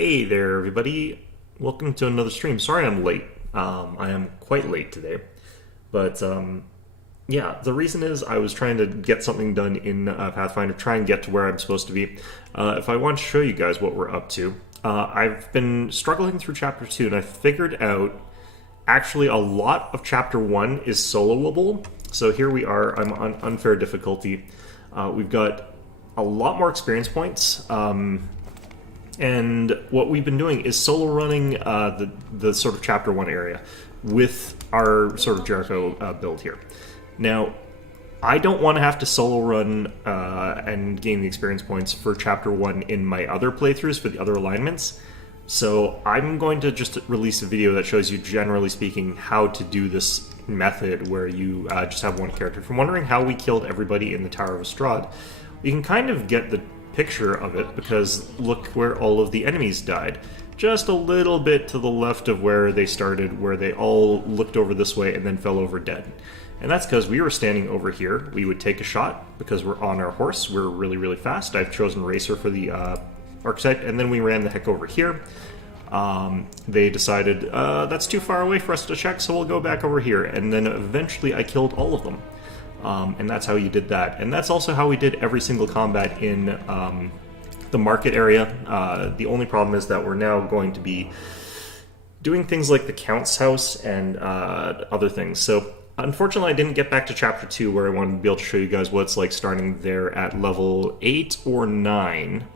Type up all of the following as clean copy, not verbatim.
Hey there, everybody. Welcome to another stream. Sorry I'm late. I am quite late today. But yeah, the reason is I was trying to get something done in Pathfinder, try and get to where I'm supposed to be. If I want to show you guys what we're up to, I've been struggling through Chapter 2, and I figured out actually a lot of Chapter 1 is soloable. So here we are. I'm on unfair difficulty. We've got a lot more experience points. And what we've been doing is solo running the sort of Chapter 1 area with our sort of Jericho build here. Now, I don't want to have to solo run and gain the experience points for Chapter 1 in my other playthroughs for the other alignments. So I'm going to just release a video that shows you, generally speaking, how to do this method where you just have one character. If you're wondering how we killed everybody in the Tower of Estrad, you can kind of get the picture of it because look where all of the enemies died. Just a little bit to the left of where they started, where they all looked over this way and then fell over dead. And that's because we were standing over here. We would take a shot because we're on our horse. We're really, really fast. I've chosen Racer for the archetype, and then we ran the heck over here. They decided, that's too far away for us to check, so we'll go back over here. And then eventually I killed all of them. And that's how you did that. And that's also how we did every single combat in the market area. The only problem is that we're now going to be doing things like the Count's house and other things. So unfortunately I didn't get back to Chapter 2 where I wanted to be able to show you guys what it's like starting there at level 8 or 9.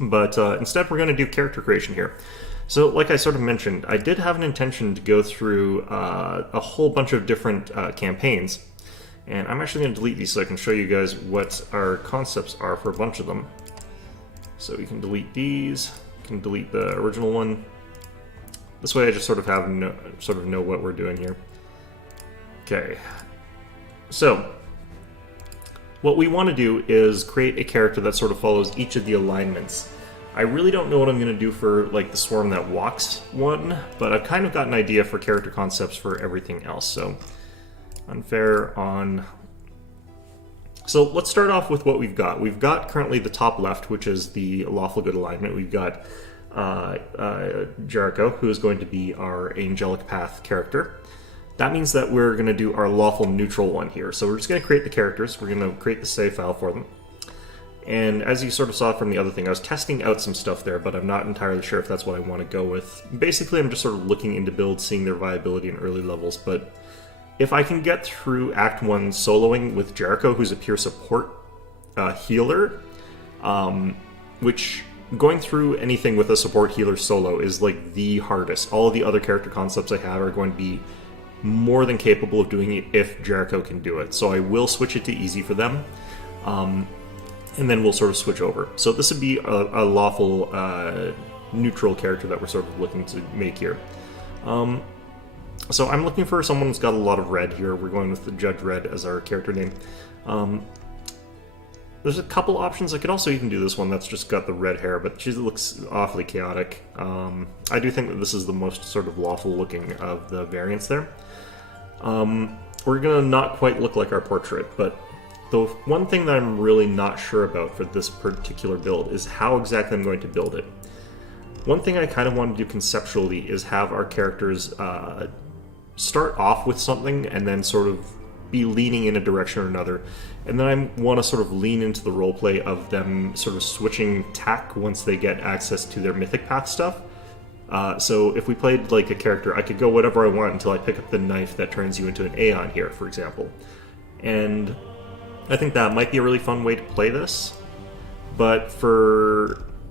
But instead we're going to do character creation here. So like I sort of mentioned, I did have an intention to go through a whole bunch of different campaigns. And I'm actually going to delete these so I can show you guys what our concepts are for a bunch of them. So we can delete these, we can delete the original one. This way I just sort of know what we're doing here. Okay. So what we want to do is create a character that sort of follows each of the alignments. I really don't know what I'm going to do for like the Swarm That Walks one, but I've kind of got an idea for character concepts for everything else. So unfair on. So let's start off with what we've got. We've got currently the top left, which is the Lawful Good alignment. We've got Jericho, who is going to be our Angelic Path character. That means that we're going to do our Lawful Neutral one here. So we're just going to create the characters. We're going to create the save file for them. And as you sort of saw from the other thing, I was testing out some stuff there, but I'm not entirely sure if that's what I want to go with. Basically, I'm just sort of looking into builds, seeing their viability in early levels, but if I can get through Act 1 soloing with Jericho, who's a pure support healer, which going through anything with a support healer solo is like the hardest. All of the other character concepts I have are going to be more than capable of doing it if Jericho can do it. So I will switch it to easy for them, and then we'll sort of switch over. So this would be a lawful neutral character that we're sort of looking to make here. So I'm looking for someone who's got a lot of red here. We're going with the Judge Red as our character name. There's a couple options. I could also even do this one that's just got the red hair, but she looks awfully chaotic. I do think that this is the most sort of lawful looking of the variants there. We're going to not quite look like our portrait, but the one thing that I'm really not sure about for this particular build is how exactly I'm going to build it. One thing I kind of want to do conceptually is have our characters start off with something and then sort of be leaning in a direction or another. And then I want to sort of lean into the roleplay of them sort of switching tack once they get access to their Mythic Path stuff. So if we played like a character, I could go whatever I want until I pick up the knife that turns you into an Aeon here, for example. And I think that might be a really fun way to play this. But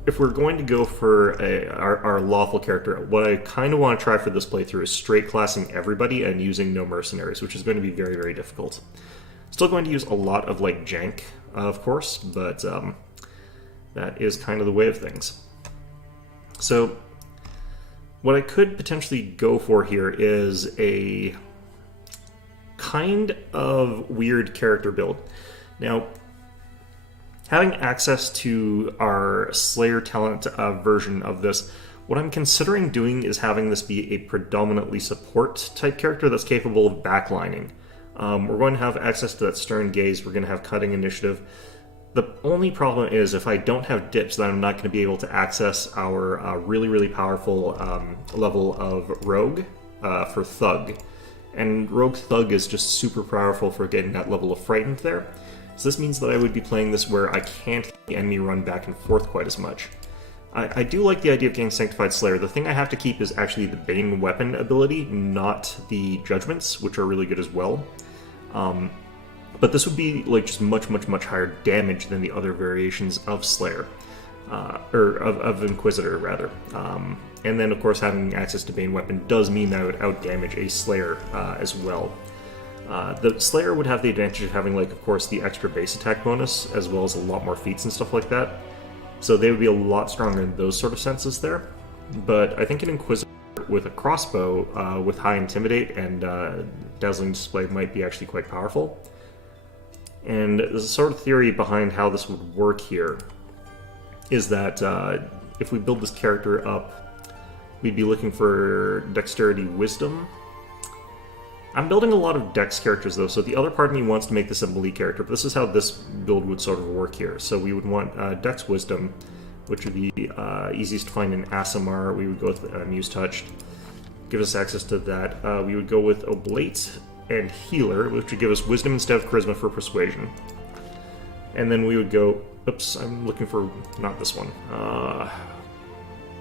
if we're going to go for our lawful character, what I kind of want to try for this playthrough is straight classing everybody and using no mercenaries, which is going to be very, very difficult. Still going to use a lot of like jank, of course, but that is kind of the way of things. So what I could potentially go for here is a kind of weird character build. Now, having access to our Slayer talent version of this, what I'm considering doing is having this be a predominantly support type character that's capable of backlining. We're going to have access to that Stern Gaze, we're going to have Cutting Initiative. The only problem is if I don't have dips, then I'm not going to be able to access our really, really powerful level of Rogue for Thug. And Rogue Thug is just super powerful for getting that level of Frightened there. So this means that I would be playing this where I can't let the enemy run back and forth quite as much. I do like the idea of getting Sanctified Slayer. The thing I have to keep is actually the Bane weapon ability, not the Judgments, which are really good as well. But this would be like just much, much, much higher damage than the other variations of Slayer, or of Inquisitor rather. And then of course having access to Bane weapon does mean that I would outdamage a Slayer as well. The Slayer would have the advantage of having, like, of course, the extra base attack bonus, as well as a lot more feats and stuff like that. So they would be a lot stronger in those sort of senses there. But I think an Inquisitor with a crossbow with high Intimidate and Dazzling Display might be actually quite powerful. And the sort of theory behind how this would work here is that if we build this character up, we'd be looking for Dexterity Wisdom. I'm building a lot of Dex characters though, so the other part of me wants to make this a melee character, but this is how this build would sort of work here. So we would want Dex Wisdom, which would be easiest to find in Aasimar. We would go with Muse Touched, give us access to that. We would go with Oblate and Healer, which would give us Wisdom instead of Charisma for Persuasion. And then we would go, oops, I'm looking for, not this one.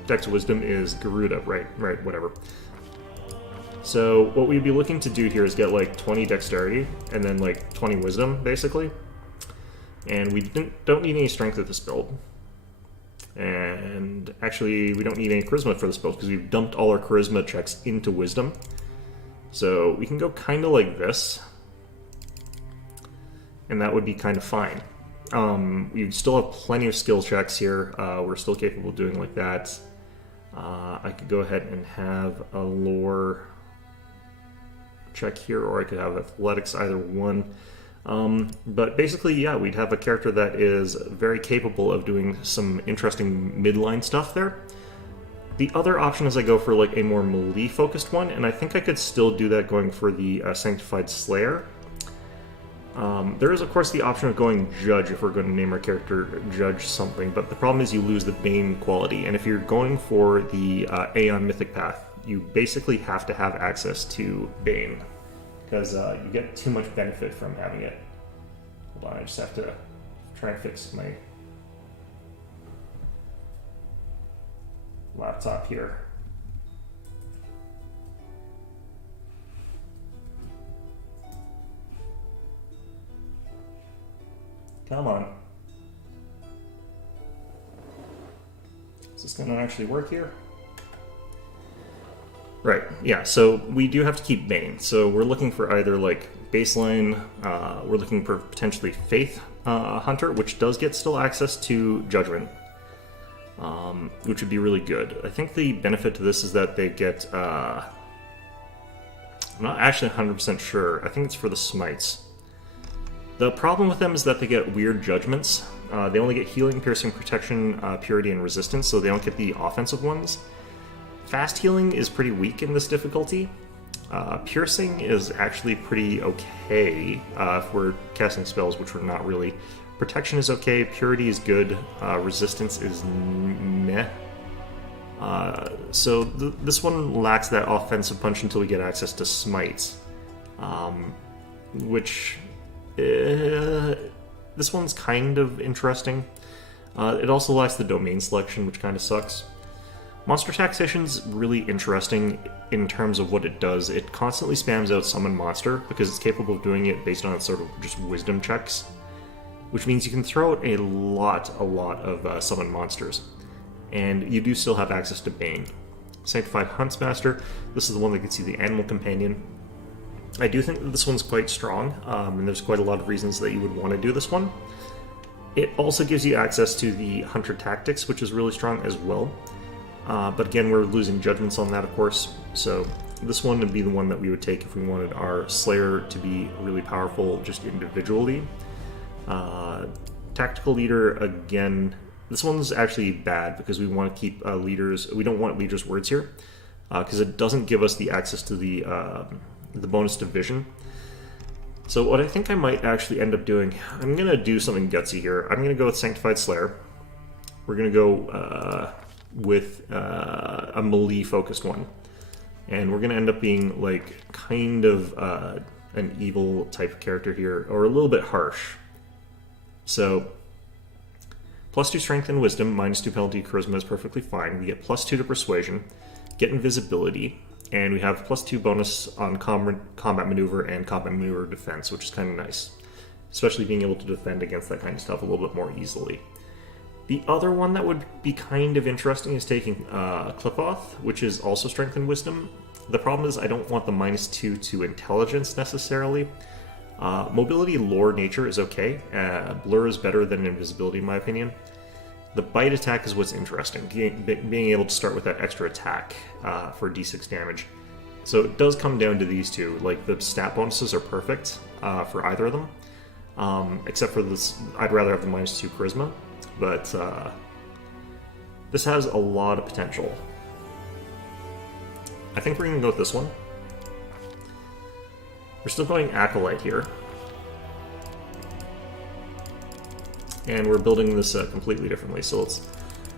Dex Wisdom is Garuda, right, whatever. So what we'd be looking to do here is get like 20 Dexterity and then like 20 Wisdom, basically. And we don't need any Strength with this build. And actually, we don't need any Charisma for this build because we've dumped all our Charisma checks into Wisdom. So we can go kind of like this. And that would be kind of fine. We still have plenty of skill checks here. We're still capable of doing like that. I could go ahead and have a lore check here, or I could have athletics, either one. But basically, yeah, we'd have a character that is very capable of doing some interesting midline stuff there. The other option is I go for like a more melee-focused one, and I think I could still do that going for the Sanctified Slayer. There is, of course, the option of going Judge if we're going to name our character Judge something, but the problem is you lose the Bane quality, and if you're going for the Aeon Mythic Path, you basically have to have access to Bane, because you get too much benefit from having it. Hold on, I just have to try and fix my laptop here. Come on. Is this going to actually work here? Right, yeah, so we do have to keep Bane. So we're looking for either like baseline, we're looking for potentially Faith Hunter, which does get still access to Judgment, which would be really good. I think the benefit to this is that they get, I'm not actually 100% sure, I think it's for the Smites. The problem with them is that they get weird judgments. They only get Healing, Piercing, Protection, Purity, and Resistance, so they don't get the offensive ones. Fast Healing is pretty weak in this difficulty. Piercing is actually pretty okay if we're casting spells, which we're not really. Protection is okay, Purity is good, Resistance is meh. So this one lacks that offensive punch until we get access to Smites, which... this one's kind of interesting. It also lacks the domain selection, which kind of sucks. Monster Taxation's really interesting in terms of what it does. It constantly spams out Summon Monster because it's capable of doing it based on its sort of just wisdom checks, which means you can throw out a lot of Summon Monsters, and you do still have access to Bane. Sanctified Huntsmaster, this is the one that gets you the Animal Companion. I do think that this one's quite strong, and there's quite a lot of reasons that you would want to do this one. It also gives you access to the Hunter Tactics, which is really strong as well. But again, we're losing judgments on that, of course, so this one would be the one that we would take if we wanted our Slayer to be really powerful just individually. Tactical Leader, again, this one's actually bad because we want to keep leaders. We don't want leaders' words here because it doesn't give us the access to the bonus to vision. So what I think I might actually end up doing, I'm going to do something gutsy here. I'm going to go with Sanctified Slayer. We're going to go with a melee-focused one. And we're going to end up being, like, kind of an evil type of character here, or a little bit harsh. So, +2 strength and wisdom, -2 penalty, charisma is perfectly fine. We get +2 to persuasion, get invisibility, and we have +2 bonus on combat maneuver and combat maneuver defense, which is kind of nice. Especially being able to defend against that kind of stuff a little bit more easily. The other one that would be kind of interesting is taking Clipoth, which is also strength and wisdom. The problem is I don't want the -2 to intelligence necessarily. Mobility, lore, nature is okay. Blur is better than invisibility in my opinion. The bite attack is what's interesting, being able to start with that extra attack for d6 damage. So it does come down to these two. Like, the stat bonuses are perfect for either of them, except for this. I'd rather have the -2 charisma, but this has a lot of potential. I think we're going to go with this one. We're still going Acolyte here. And we're building this completely differently, so let's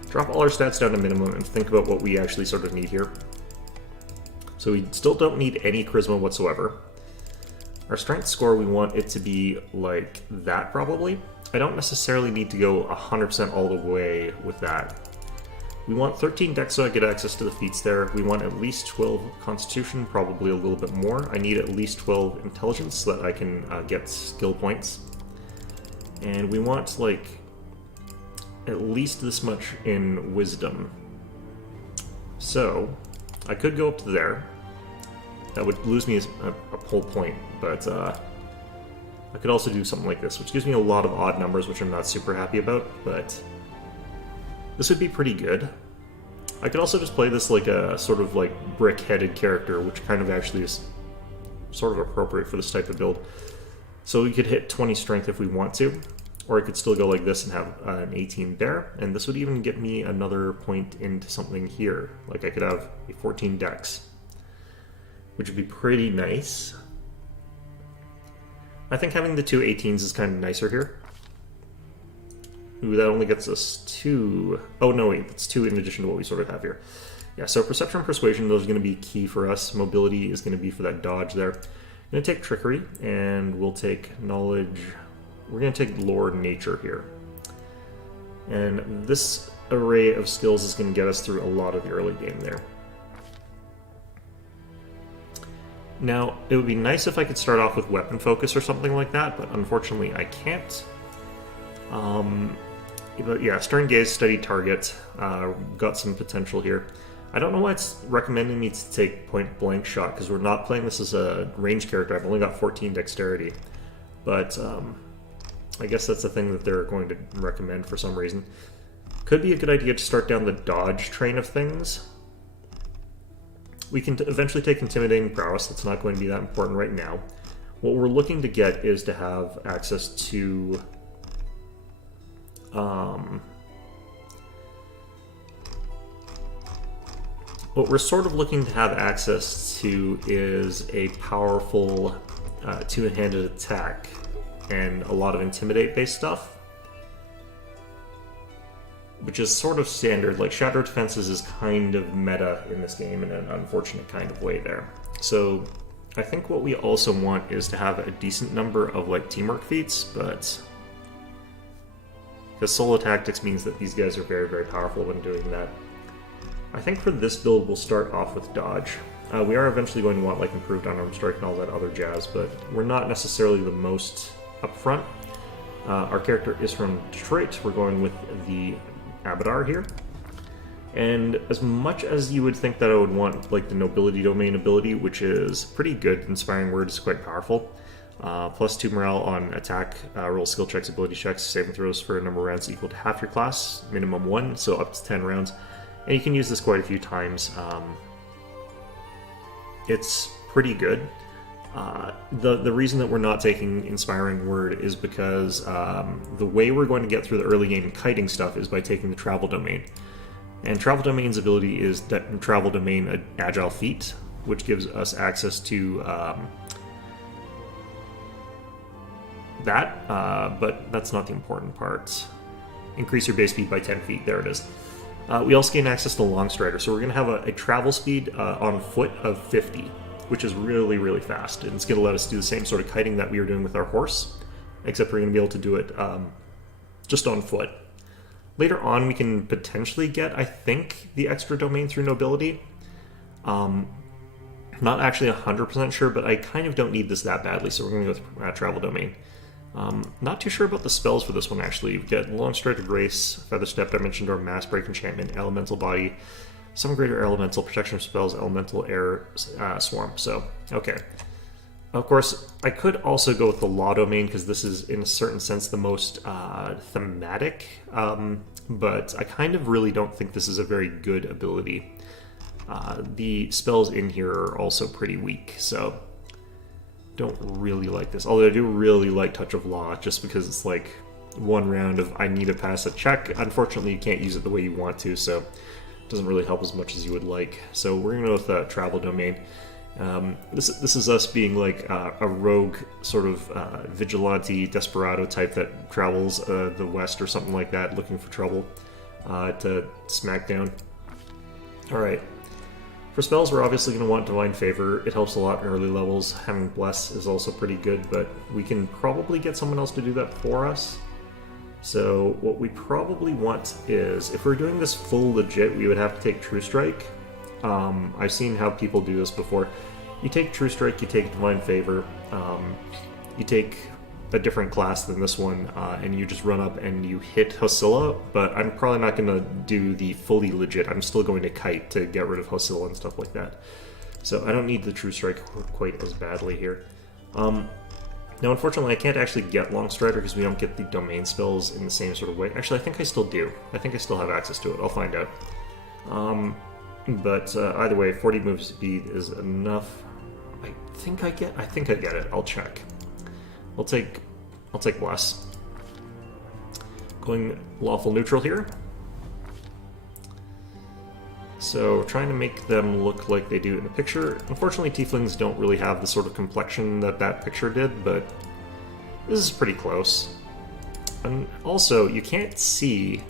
drop all our stats down to minimum and think about what we actually sort of need here. So we still don't need any charisma whatsoever. Our strength score, we want it to be like that probably. I don't necessarily need to go 100% all the way with that. We want 13 dex so I get access to the feats there. We want at least 12 constitution, probably a little bit more. I need at least 12 intelligence so that I can get skill points. And we want, like, at least this much in wisdom. So, I could go up to there. That would lose me a whole point, but I could also do something like this, which gives me a lot of odd numbers, which I'm not super happy about, but this would be pretty good. I could also just play this like a sort of like brick-headed character, which kind of actually is sort of appropriate for this type of build. So we could hit 20 strength if we want to, or I could still go like this and have an 18 there, and this would even get me another point into something here. Like I could have a 14 dex, which would be pretty nice. I think having the two 18s is kind of nicer here. Ooh, that only gets us 2. Oh, no, wait, that's 2 in addition to what we sort of have here. Yeah, so perception and persuasion, those are going to be key for us. Mobility is going to be for that dodge there. I'm going to take trickery, and we'll take knowledge. We're going to take lore and nature here. And this array of skills is going to get us through a lot of the early game there. Now, it would be nice if I could start off with weapon focus or something like that, but unfortunately I can't. But yeah, stern gaze, steady target, got some potential here. I don't know why it's recommending me to take point blank shot, because we're not playing this as a ranged character. I've only got 14 dexterity, but I guess that's the thing that they're going to recommend for some reason. Could be a good idea to start down the dodge train of things. We can eventually take intimidating prowess. That's not going to be that important right now. What we're looking to get is to have access to what we're sort of looking to have access to is a powerful two-handed attack and a lot of intimidate-based stuff, which is sort of standard. Like, Shadow Defenses is kind of meta in this game in an unfortunate kind of way there. So I think what we also want is to have a decent number of like teamwork feats, but because solo tactics means that these guys are very, very powerful when doing that. I think for this build we'll start off with dodge. We are eventually going to want like improved unarmed strike and all that other jazz, but we're not necessarily the most upfront. Our character is from Detroit. We're going with the Abadar here. And as much as you would think that I would want like the nobility domain ability, which is pretty good, inspiring word is quite powerful. +2 morale on attack, roll skill checks, ability checks, saving throws for a number of rounds equal to half your class, minimum 1, so up to 10 rounds. And you can use this quite a few times. It's pretty good. The reason that we're not taking Inspiring Word is because the way we're going to get through the early game kiting stuff is by taking the Travel Domain. And Travel Domain's ability is that Travel Domain Agile Feat, which gives us access to that, but that's not the important part. Increase your base speed by 10 feet. There it is. We also gain access to Long Strider, so we're going to have a travel speed on foot of 50, which is really, really fast. And it's going to let us do the same sort of kiting that we were doing with our horse, except we're going to be able to do it just on foot. Later on, we can potentially get, I think, the extra domain through nobility. Not actually 100% sure, but I kind of don't need this that badly, so we're going to go with travel domain. Not too sure about the spells for this one, actually. We get Long Strider Grace, Feather Step, Dimension Door, Mass Break Enchantment, Elemental Body, some greater elemental protection spells, Elemental Air Swarm. So, okay. Of course, I could also go with the Law Domain, because this is, in a certain sense, the most thematic, but I kind of really don't think this is a very good ability. The spells in here are also pretty weak, so don't really like this. Although I do really like Touch of Law, just because it's like one round of I need to pass a check. Unfortunately, you can't use it the way you want to, so it doesn't really help as much as you would like. So we're going to go with Travel Domain. This is us being like a rogue sort of vigilante desperado type that travels the west or something like that, looking for trouble to smack down. Alright. For spells, we're obviously going to want Divine Favor. It helps a lot in early levels. Having Bless is also pretty good, but we can probably get someone else to do that for us. So what we probably want is, if we're doing this full legit, we would have to take True Strike. I've seen how people do this before. You take True Strike, you take Divine Favor, you take a different class than this one, and you just run up and you hit Hosilla, but I'm probably not going to do the fully legit. I'm still going to Kite to get rid of Hosilla and stuff like that. So I don't need the True Strike quite as badly here. Now, unfortunately, I can't actually get Long Strider because we don't get the domain spells in the same sort of way. Actually, I think I still do. I think I still have access to it. I'll find out. But either way, 40 move speed is enough. I think I get it. I'll check. I'll take Bless. Going lawful neutral here. So trying to make them look like they do in the picture. Unfortunately, tieflings don't really have the sort of complexion that picture did, but this is pretty close. And also, you can't see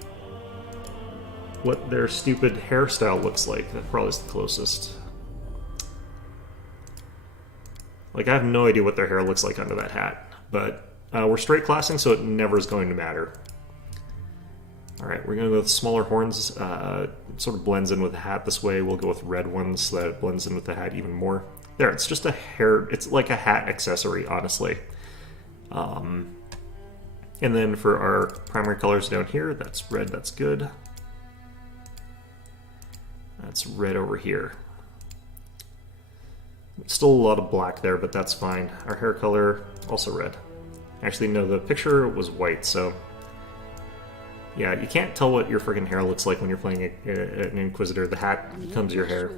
what their stupid hairstyle looks like. That probably is the closest. Like, I have no idea what their hair looks like under that hat. But we're straight classing, so it never is going to matter. Alright, we're going to go with smaller horns. It sort of blends in with the hat this way. We'll go with red ones so that it blends in with the hat even more. There, it's just a hair... It's like a hat accessory, honestly. And then for our primary colors down here, that's red, that's good. That's red over here. Still a lot of black there, but that's fine. Our hair color, also red. Actually, no, the picture was white, so... Yeah, you can't tell what your friggin' hair looks like when you're playing an Inquisitor. The hat becomes your hair.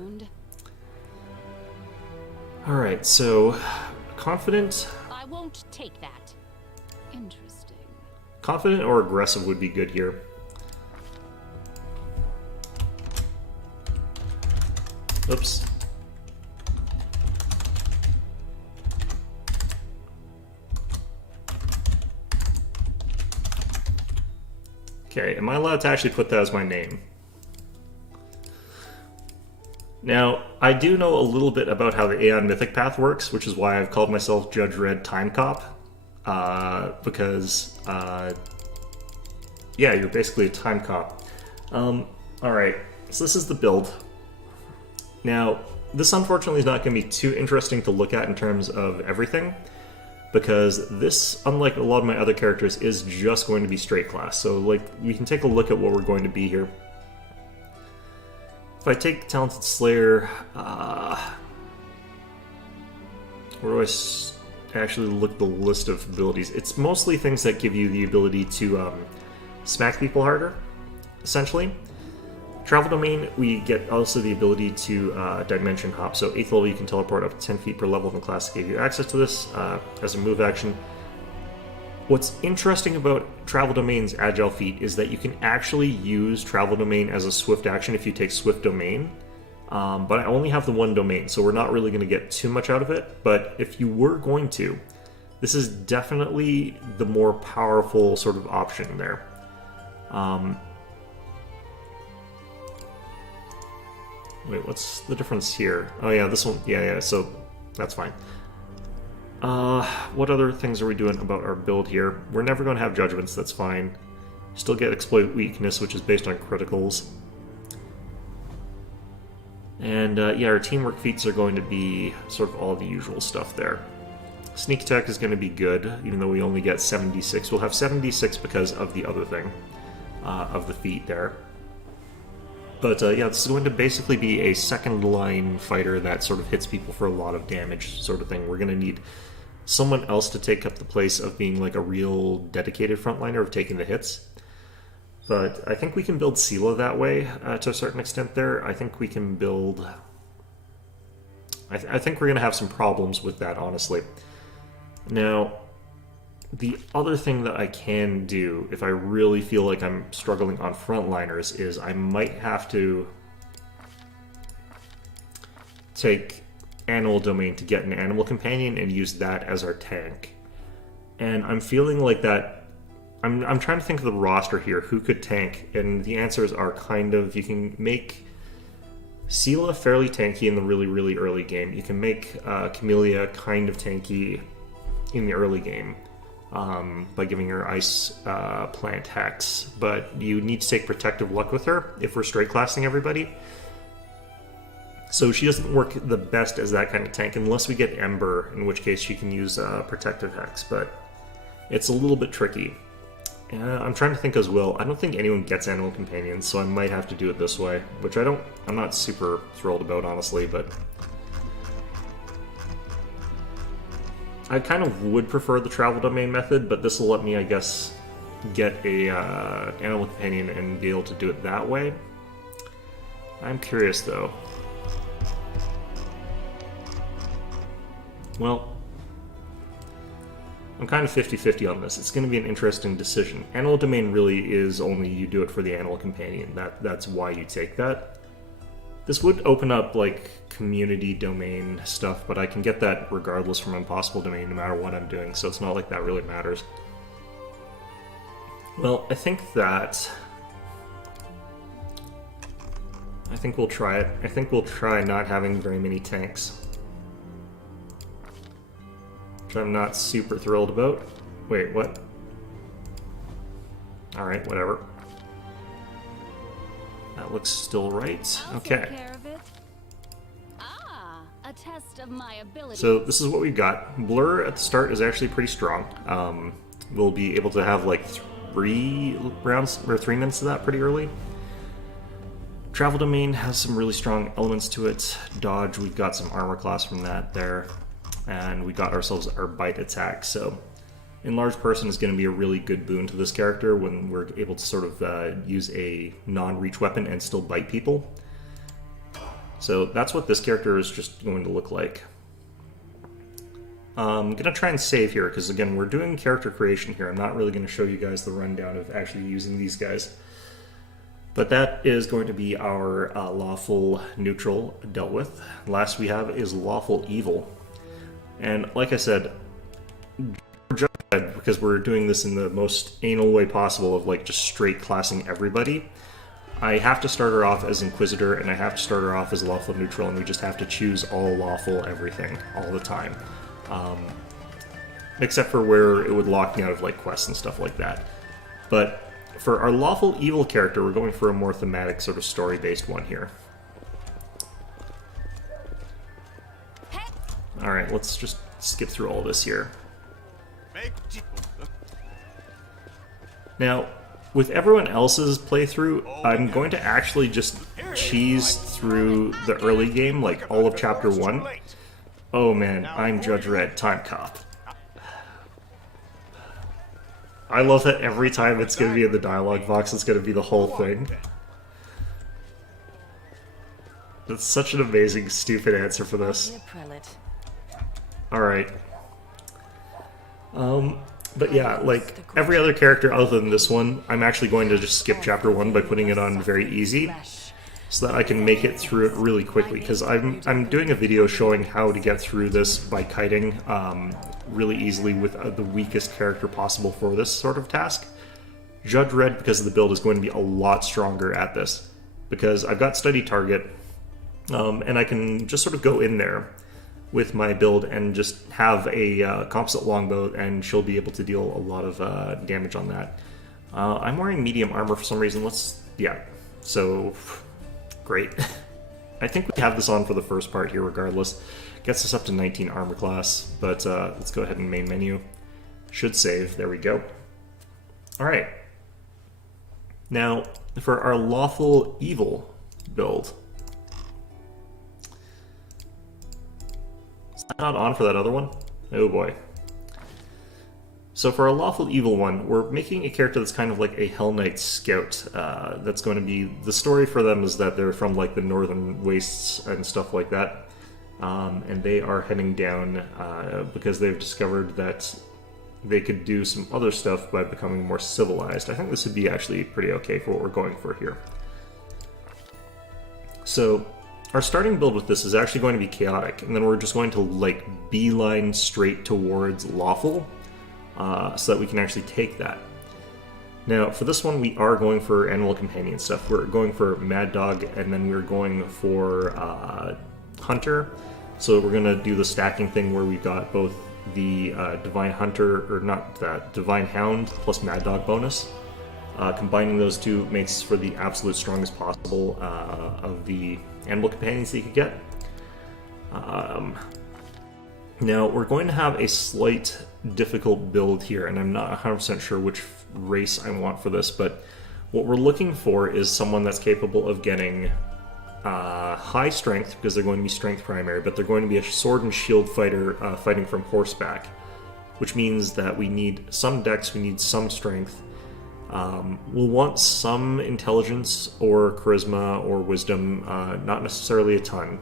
Alright, so... Confident... I won't take that. Interesting. Confident or aggressive would be good here. Oops. Okay, am I allowed to actually put that as my name? Now, I do know a little bit about how the Aeon Mythic Path works, which is why I've called myself Judge Red Time Cop. Because, yeah, you're basically a time cop. Alright, so this is the build. Now, this unfortunately is not going to be too interesting to look at in terms of everything, because this, unlike a lot of my other characters, is just going to be straight class. So, like, we can take a look at what we're going to be here. If I take Talented Slayer, where do I actually look at the list of abilities? It's mostly things that give you the ability to smack people harder, essentially. Travel Domain, we get also the ability to Dimension Hop. So 8th level, you can teleport up to 10 feet per level in the class to give you access to this as a move action. What's interesting about Travel Domain's Agile feat is that you can actually use Travel Domain as a swift action if you take Swift Domain. But I only have the one domain, so we're not really going to get too much out of it. But if you were going to, This is definitely the more powerful sort of option there. Wait, what's the difference here? Oh yeah, this one, yeah, so that's fine. What other things are we doing about our build here? We're never going to have judgments, that's fine. Still get exploit weakness, which is based on criticals. And yeah, our teamwork feats are going to be sort of all the usual stuff there. Sneak attack is going to be good, even though we only get 76. We'll have 76 because of the other thing, of the feat there. But yeah, this is going to basically be a second line fighter that sort of hits people for a lot of damage sort of thing. We're going to need someone else to take up the place of being like a real dedicated frontliner of taking the hits. But I think we can build Sela that way to a certain extent there. I think we can build... I think we're going to have some problems with that, honestly. Now, the other thing that I can do, if I really feel like I'm struggling on frontliners, is I might have to take Animal Domain to get an Animal Companion and use that as our tank. And I'm feeling like that... I'm trying to think of the roster here, who could tank, and the answers are kind of... You can make Sela fairly tanky in the really, really early game. You can make Camellia kind of tanky in the early game. By giving her Ice Plant Hex, but you need to take Protective Luck with her if we're straight classing everybody. So she doesn't work the best as that kind of tank unless we get Ember, in which case she can use Protective Hex, but it's a little bit tricky. I'm trying to think as well. I don't think anyone gets Animal Companions, so I might have to do it this way, which I'm not super thrilled about, honestly, but I kind of would prefer the Travel Domain method, but this will let me, I guess, get a Animal Companion and be able to do it that way. I'm curious, though. Well, I'm kind of 50-50 on this. It's going to be an interesting decision. Animal Domain really is only you do it for the Animal Companion. That's why you take that. This would open up, like, community domain stuff, but I can get that regardless from Impossible Domain no matter what I'm doing, so it's not like that really matters. Well, I think we'll try it. I think we'll try not having very many tanks, which I'm not super thrilled about. Wait, what? Alright, whatever. That looks still right. Okay. A test of my ability. So this is what we've got. Blur at the start is actually pretty strong. We'll be able to have like 3 rounds or 3 minutes of that pretty early. Travel Domain has some really strong elements to it. Dodge, we've got some armor class from that there. And we got ourselves our bite attack. So Enlarged Person is going to be a really good boon to this character when we're able to sort of use a non-reach weapon and still bite people. So that's what this character is just going to look like. I'm going to try and save here, because again, we're doing character creation here. I'm not really going to show you guys the rundown of actually using these guys. But that is going to be our Lawful Neutral dealt with. Last we have is Lawful Evil. And like I said, because we're doing this in the most anal way possible of like just straight classing everybody, I have to start her off as Inquisitor, and I have to start her off as Lawful Neutral, and we just have to choose all lawful everything all the time. Except for where it would lock me out of like quests and stuff like that. But for our Lawful Evil character, we're going for a more thematic sort of story-based one here. Alright, let's just skip through all this here. Now, with everyone else's playthrough, I'm going to actually just cheese through the early game, like all of Chapter 1. Oh man, I'm Judge Red, Time Cop. I love that every time it's going to be in the dialogue box, it's going to be the whole thing. That's such an amazing, stupid answer for this. Alright. But yeah, like, every other character other than this one, I'm actually going to just skip Chapter 1 by putting it on very easy, so that I can make it through it really quickly, because I'm doing a video showing how to get through this by kiting really easily with the weakest character possible for this sort of task. Judge Red, because of the build, is going to be a lot stronger at this, because I've got Study Target, and I can just sort of go in there with my build and just have a composite longbow, and she'll be able to deal a lot of damage on that. I'm wearing medium armor for some reason. So great. I think we have this on for the first part here regardless. Gets us up to 19 armor class, but let's go ahead and main menu. Should save. There we go. Alright. Now, for our Lawful Evil build. Is that not on for that other one? Oh boy. So for our Lawful Evil one, we're making a character that's kind of like a Hell Knight scout. That's going to be... The story for them is that they're from like the northern wastes and stuff like that. And they are heading down because they've discovered that they could do some other stuff by becoming more civilized. I think this would be actually pretty okay for what we're going for here. So our starting build with this is actually going to be chaotic, and then we're just going to like beeline straight towards Lawful. So that we can actually take that. Now, for this one, we are going for Animal Companion stuff. We're going for Mad Dog, and then we're going for Hunter. So we're going to do the stacking thing where we've got both the Divine Hunter, or not that, Divine Hound plus Mad Dog bonus. Combining those two makes for the absolute strongest possible of the Animal Companions that you could get. Now, we're going to have a slight difficult build here, and I'm not 100% sure which race I want for this, but what we're looking for is someone that's capable of getting high strength, because they're going to be strength primary, but they're going to be a sword and shield fighter fighting from horseback, which means that we need some dex, we need some strength. We'll want some intelligence or charisma or wisdom, not necessarily a ton.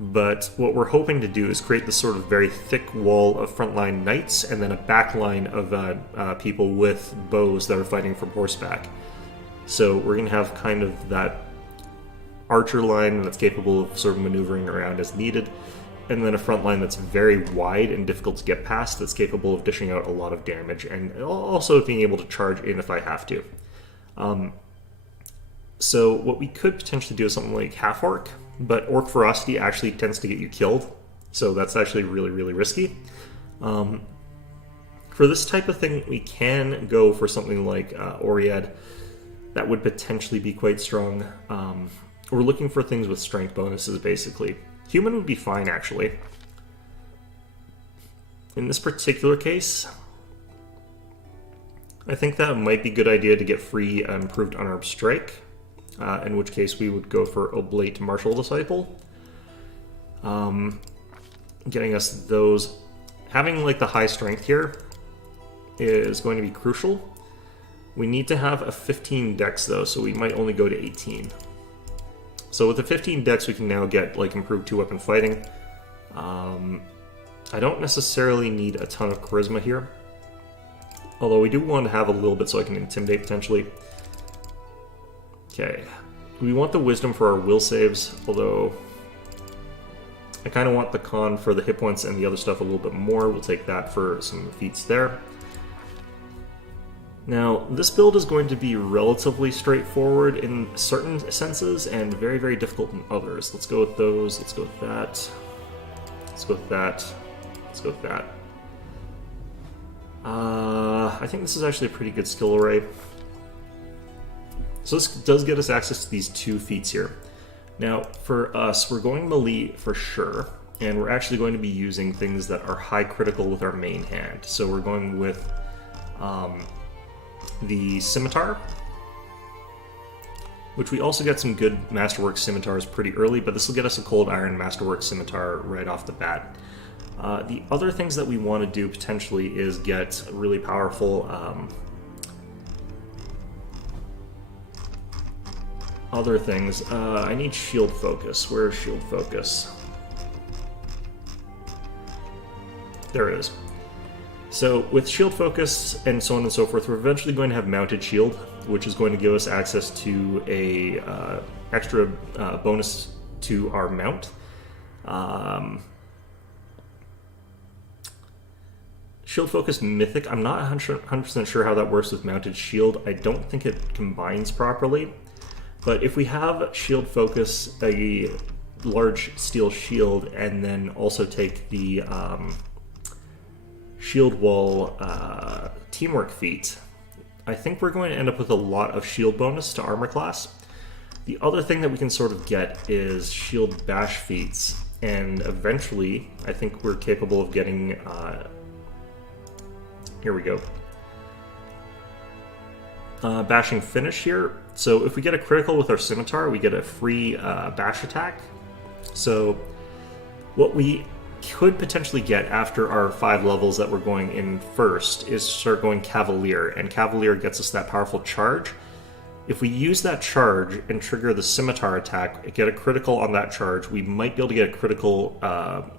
But what we're hoping to do is create this sort of very thick wall of frontline knights and then a back line of people with bows that are fighting from horseback. So we're going to have kind of that archer line that's capable of sort of maneuvering around as needed, and then a front line that's very wide and difficult to get past, that's capable of dishing out a lot of damage, and also being able to charge in if I have to. So what we could potentially do is something like half-orc, but Orc Ferocity actually tends to get you killed, so that's actually really, really risky. For this type of thing, we can go for something like Oriad. That would potentially be quite strong. We're looking for things with strength bonuses, basically. Human would be fine, actually. In this particular case, I think that might be a good idea to get free improved unarmed strike. In which case we would go for Oblate Martial Disciple. Getting us those. Having like the high strength here is going to be crucial. We need to have a 15 dex though, so we might only go to 18. So with the 15 dex we can now get like improved 2-weapon fighting. I don't necessarily need a ton of charisma here. Although we do want to have a little bit so I can intimidate potentially. Okay, we want the wisdom for our will saves, although I kind of want the con for the hit points and the other stuff a little bit more. We'll take that for some feats there. Now, this build is going to be relatively straightforward in certain senses and very, very difficult in others. Let's go with those, let's go with that, let's go with that, let's go with that. I think this is actually a pretty good skill array. So this does get us access to these 2 feats here. Now, for us, we're going melee for sure, and we're actually going to be using things that are high critical with our main hand. So we're going with the Scimitar, which we also get some good Masterwork Scimitars pretty early, but this will get us a Cold Iron Masterwork Scimitar right off the bat. The other things that we want to do potentially is get really powerful other things. I need shield focus. Where is shield focus? There it is. So with shield focus and so on and so forth, we're eventually going to have mounted shield, which is going to give us access to a extra bonus to our mount. Shield Focus Mythic, I'm not 100% sure how that works with Mounted Shield. I don't think it combines properly. But if we have Shield Focus, a large steel shield, and then also take the Shield Wall Teamwork feat, I think we're going to end up with a lot of shield bonus to armor class. The other thing that we can sort of get is Shield Bash feats, and eventually I think we're capable of getting, here we go, Bashing Finish here. So if we get a critical with our Scimitar, we get a free bash attack. So what we could potentially get after our 5 levels that we're going in first is start going Cavalier, and Cavalier gets us that powerful charge. If we use that charge and trigger the Scimitar attack, get a critical on that charge, we might be able to get a critical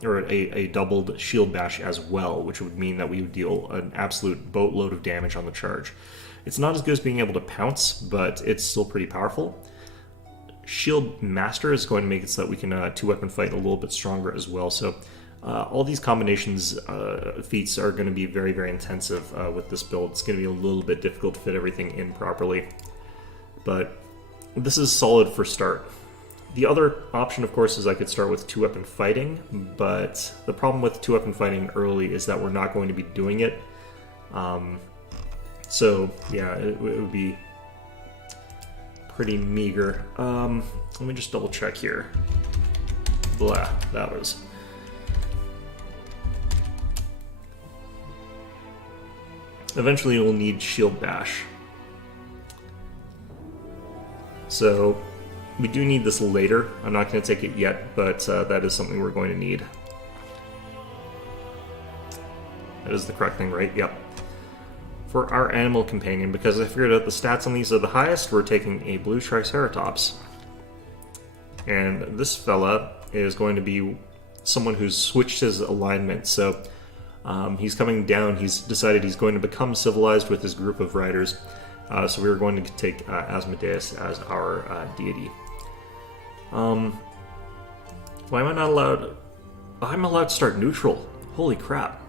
or a doubled shield bash as well, which would mean that we would deal an absolute boatload of damage on the charge. It's not as good as being able to pounce, but it's still pretty powerful. Shield Master is going to make it so that we can 2-weapon fight a little bit stronger as well. So all these combinations, feats are going to be very, very intensive with this build. It's going to be a little bit difficult to fit everything in properly. But this is solid for start. The other option, of course, is I could start with 2-weapon fighting, but the problem with 2-weapon fighting early is that we're not going to be doing it. So, yeah, it would be pretty meager. Let me just double check here. Blah, that was... Eventually we'll need Shield Bash. So, we do need this later. I'm not going to take it yet, but that is something we're going to need. That is the correct thing, right? Yep. For our Animal Companion, because I figured out the stats on these are the highest, we're taking a Blue Triceratops. And this fella is going to be someone who's switched his alignment, so he's coming down. He's decided he's going to become civilized with his group of riders. So we were going to take Asmodeus as our deity. Why am I not allowed... I'm allowed to start neutral. Holy crap.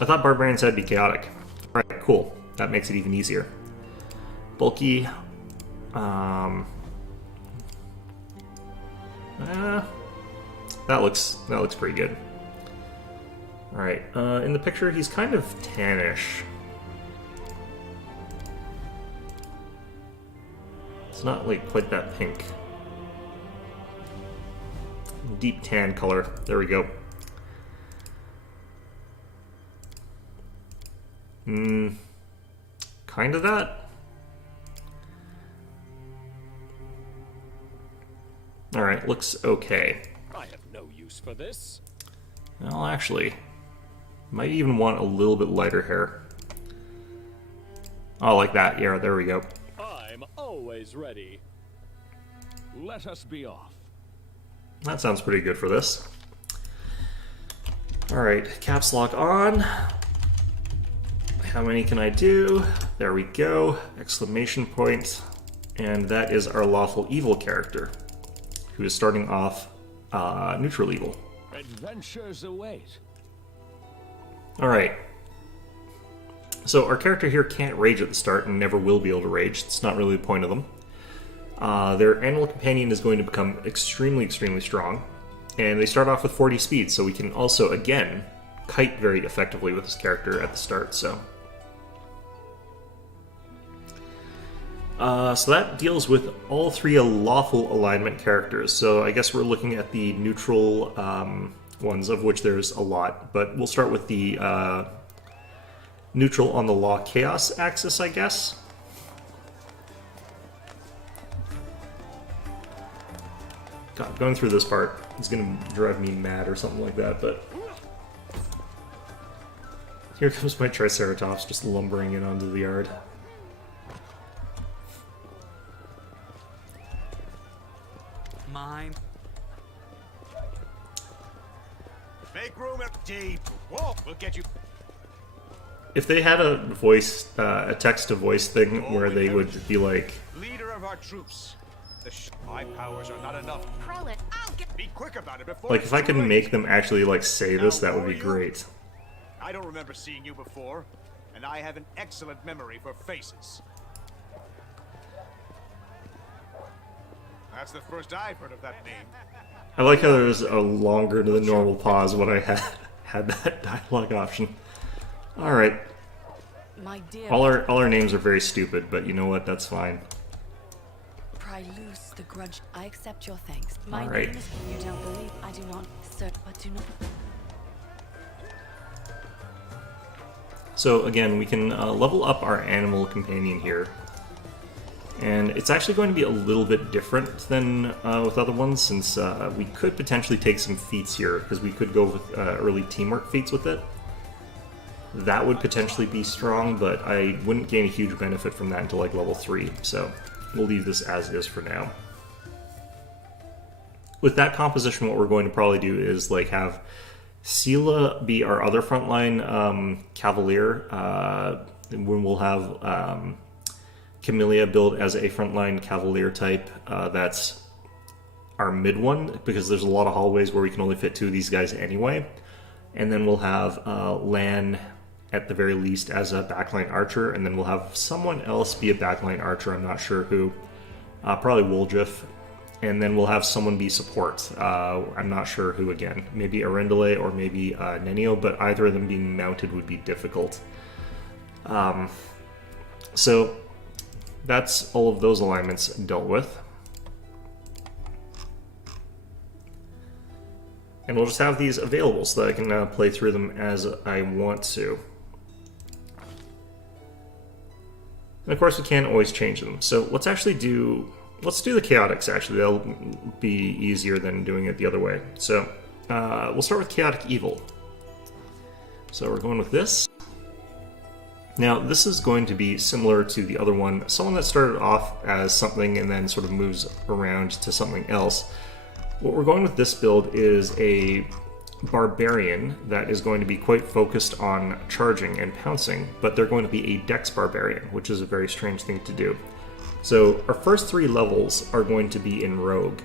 I thought Barbarians had to be chaotic. Alright, cool. That makes it even easier. Bulky. That looks pretty good. Alright, in the picture he's kind of tannish. It's not like quite that pink. Deep tan color. There we go. Kind of that. Alright, looks okay. I have no use for this. Well, actually, might even want a little bit lighter hair. Oh, like that. Yeah, there we go. I'm always ready. Let us be off. That sounds pretty good for this. Alright, caps lock on. How many can I do? There we go. Exclamation point. And that is our Lawful Evil character, who is starting off neutral evil. Adventures await. Alright. So our character here can't rage at the start and never will be able to rage. It's not really the point of them. Their Animal Companion is going to become extremely, extremely strong. And they start off with 40 speed, so we can also, again, kite very effectively with this character at the start, so... so that deals with all 3 lawful alignment characters. So I guess we're looking at the neutral ones, of which there's a lot. But we'll start with the neutral on the Law Chaos axis, I guess. God, going through this part is going to drive me mad or something like that, but... Here comes my Triceratops just lumbering in onto the yard. Mine. Make room at deep. Whoa, we'll get you. If they had a voice, a text-to-voice thing where they would be like... Leader of our troops. My powers are not enough. Prelate, I'll get... Be quick about it before... Like, if I could make them actually, like, say this, that would be great. I don't remember seeing you before, and I have an excellent memory for faces. That's the first I've heard of that name. I like how there was a longer than normal pause when I had that dialogue option. All right. My dear, All our names are very stupid, but you know what? That's fine. pry loose the grudge. I accept your thanks. My All right. name is. You don't believe I do not, sir, but do not. So again, we can level up our animal companion here. And it's actually going to be a little bit different than with other ones, since we could potentially take some feats here, because we could go with early teamwork feats with it. That would potentially be strong, but I wouldn't gain a huge benefit from that until like level 3, so we'll leave this as is for now. With that composition, what we're going to probably do is like have Sela be our other frontline Cavalier, when we'll have Camellia build as a frontline Cavalier type. That's our mid one, because there's a lot of hallways where we can only fit 2 of these guys anyway. And then we'll have Lan at the very least as a backline archer, and then we'll have someone else be a backline archer, I'm not sure who, probably Woljif. And then we'll have someone be support. I'm not sure who again. Maybe Arendelle or maybe Nenio, but either of them being mounted would be difficult. So that's all of those alignments dealt with. And we'll just have these available so that I can play through them as I want to. And of course we can always change them. So let's actually do... Let's do the Chaotix, actually. That'll be easier than doing it the other way. So, we'll start with Chaotic Evil. So we're going with this. Now, this is going to be similar to the other one. Someone that started off as something and then sort of moves around to something else. What we're going with this build is a Barbarian that is going to be quite focused on charging and pouncing, but they're going to be a Dex Barbarian, which is a very strange thing to do. So our first 3 levels are going to be in Rogue,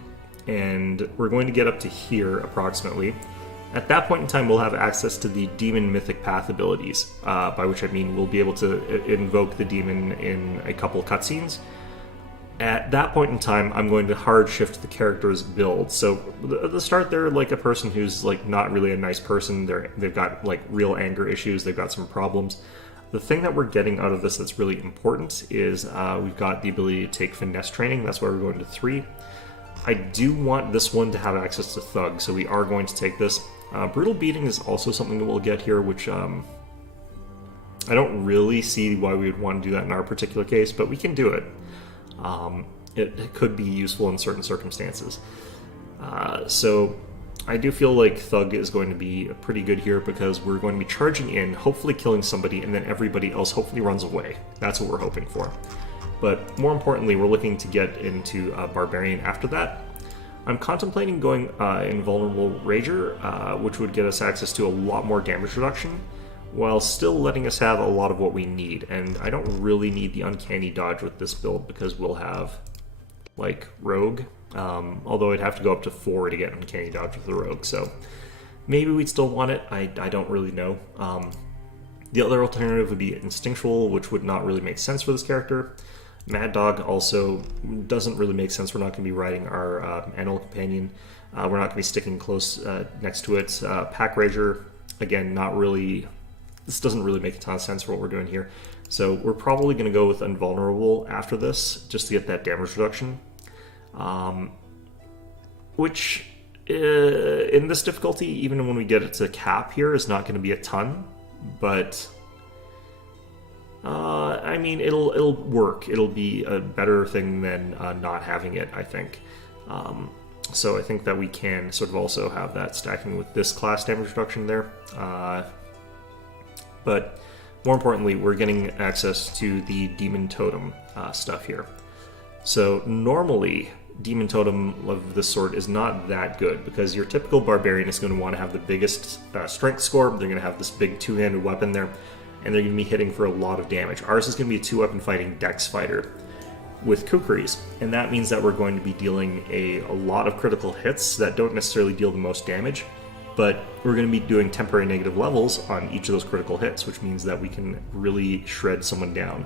and we're going to get up to here approximately. At that point in time, we'll have access to the Demon Mythic Path abilities, by which I mean we'll be able to invoke the demon in a couple cutscenes. At that point in time, I'm going to hard shift the character's build. So at the start, they're like a person who's like not really a nice person. They've got like real anger issues. They've got some problems. The thing that we're getting out of this that's really important is we've got the ability to take Finesse training. That's why we're going to 3. I do want this one to have access to Thug, so we are going to take this. Brutal Beating is also something that we'll get here, which I don't really see why we would want to do that in our particular case, but we can do it. It could be useful in certain circumstances. So I do feel like Thug is going to be pretty good here because we're going to be charging in, hopefully killing somebody, and then everybody else hopefully runs away. That's what we're hoping for. But more importantly, we're looking to get into Barbarian after that. I'm contemplating going Invulnerable Rager, which would get us access to a lot more damage reduction, while still letting us have a lot of what we need. And I don't really need the Uncanny Dodge with this build because we'll have, like, Rogue. Although I'd have to go up to 4 to get Uncanny Dodge with the Rogue, so maybe we'd still want it. I don't really know. The other alternative would be Instinctual, which would not really make sense for this character. Mad Dog also doesn't really make sense. We're not going to be riding our animal companion. We're not going to be sticking close next to it. Pack Rager, again, not really... This doesn't really make a ton of sense for what we're doing here. So we're probably going to go with Invulnerable after this, just to get that damage reduction. Which, in this difficulty, even when we get it to cap here, is not going to be a ton, but, I mean, it'll work. It'll be a better thing than not having it, I think. So I think that we can sort of also have that stacking with this class damage reduction there. But more importantly, we're getting access to the Demon Totem stuff here. So normally, Demon Totem of this sort is not that good because your typical Barbarian is going to want to have the biggest strength score. They're going to have this big 2-handed weapon there, and they're going to be hitting for a lot of damage. Ours is going to be a 2-weapon fighting Dex fighter with Kukris, and that means that we're going to be dealing a lot of critical hits that don't necessarily deal the most damage. but we're going to be doing temporary negative levels on each of those critical hits, which means that we can really shred someone down.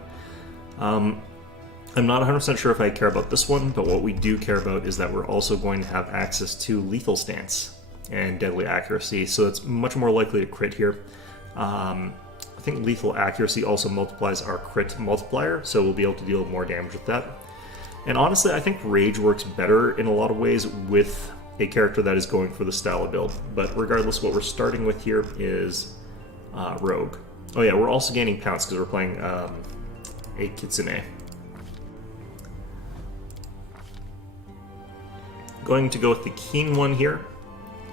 I'm not 100% sure if I care about this one, but what we do care about is that we're also going to have access to lethal stance and deadly accuracy, so it's much more likely to crit here. I think lethal accuracy also multiplies our crit multiplier, so we'll be able to deal more damage with that. And honestly, I think Rage works better in a lot of ways with a character that is going for the style of build. But regardless, what we're starting with here is Rogue. Oh yeah, we're also gaining Pounce because we're playing a Kitsune. Going to go with the Keen one here,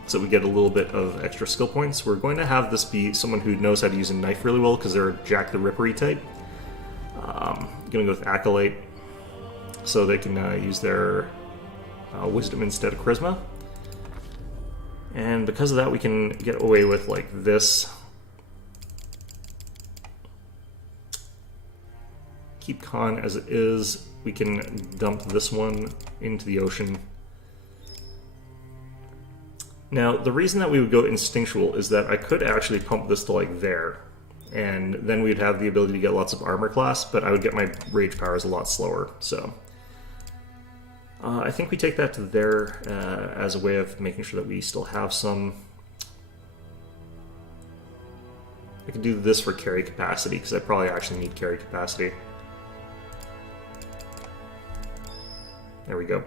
so we get a little bit of extra skill points. We're going to have this be someone who knows how to use a knife really well because they're Jack the Rippery type. Going to go with Acolyte, so they can use their Wisdom instead of Charisma. And because of that, we can get away with like this. Keep Con as it is. We can dump this one into the ocean. Now, the reason that we would go Instinctual is that I could actually pump this to like there, and then we'd have the ability to get lots of armor class, but I would get my rage powers a lot slower, so... I think we take that to there as a way of making sure that we still have some... I could do this for carry capacity, because I probably actually need carry capacity. There we go.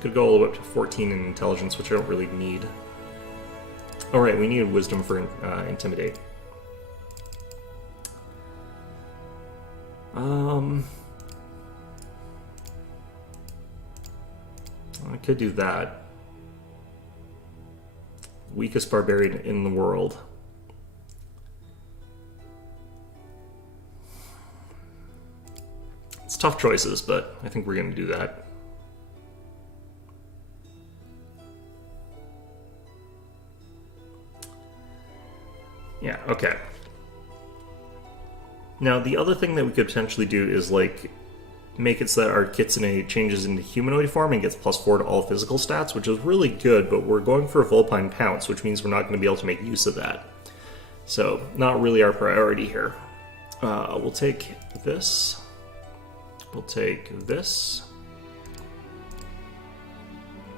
Could go all the way up to 14 in intelligence, which I don't really need. Oh right, we need wisdom for intimidate. I could do that. Weakest barbarian in the world. It's tough choices, but I think we're going to do that. Yeah, okay. Now, the other thing that we could potentially do is, like, make it so that our Kitsune changes into humanoid form and gets +4 to all physical stats, which is really good, but we're going for a Vulpine Pounce, which means we're not going to be able to make use of that. So, not really our priority here. We'll take this. We'll take this.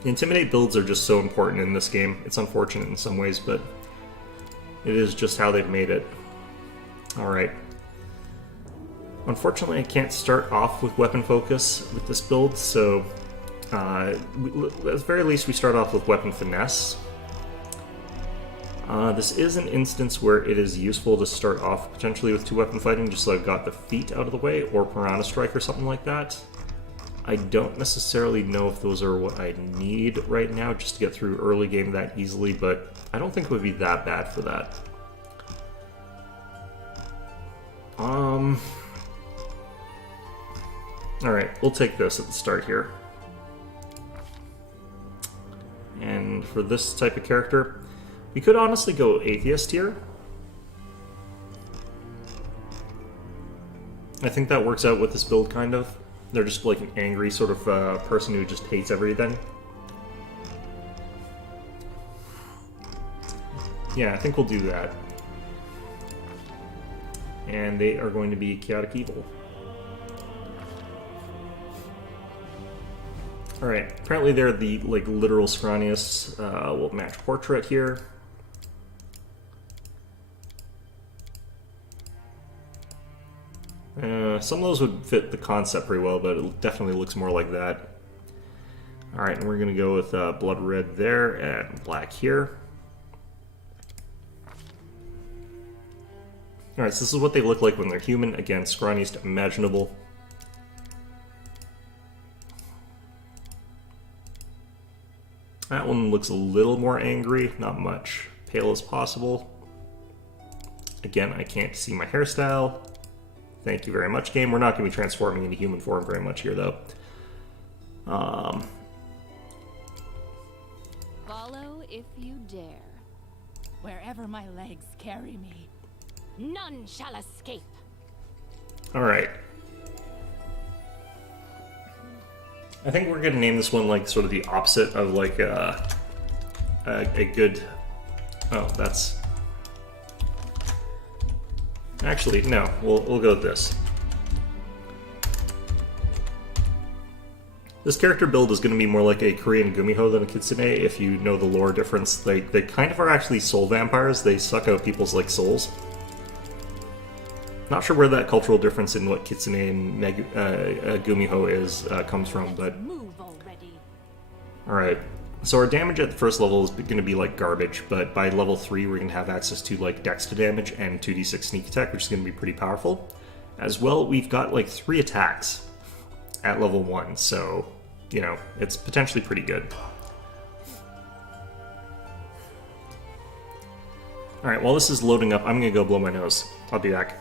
The Intimidate builds are just so important in this game. It's unfortunate in some ways, but it is just how they've made it. Alright. Unfortunately, I can't start off with weapon focus with this build, so at the very least we start off with weapon finesse. This is an instance where it is useful to start off potentially with 2-weapon fighting, just so I've got the feet out of the way, or Piranha Strike or something like that. I don't necessarily know if those are what I need right now just to get through early game that easily, but I don't think it would be that bad for that. Alright, we'll take this at the start here. And for this type of character, we could honestly go Atheist here. I think that works out with this build, kind of. They're just like an angry sort of person who just hates everything. Yeah, I think we'll do that. And they are going to be Chaotic Evil. Alright, apparently they're the like literal scrawniest. We'll match Portrait here. Some of those would fit the concept pretty well, but it definitely looks more like that. Alright, and we're going to go with Blood Red there and Black here. Alright, so this is what they look like when they're human. Again, scrawniest imaginable. That one looks a little more angry, not much. Pale as possible. Again, I can't see my hairstyle. Thank you very much, game. We're not going to be transforming into human form very much here, though. Follow if you dare. Wherever my legs carry me. None shall escape. Alright. I think we're gonna name this one like sort of the opposite of like a good. Oh, that's actually no. We'll go with this. This character build is going to be more like a Korean Gumiho than a Kitsune, if you know the lore difference. They kind of are actually soul vampires. They suck out people's like souls. Not sure where that cultural difference in what Kitsune and Gumiho is comes from, but Move already. alright. So our damage at the first level is going to be like garbage, but by level 3 we're going to have access to like dex to damage and 2d6 sneak attack, which is going to be pretty powerful. As well, we've got like 3 attacks at level 1, so, you know, it's potentially pretty good. Alright, while this is loading up, I'm going to go blow my nose. I'll be back.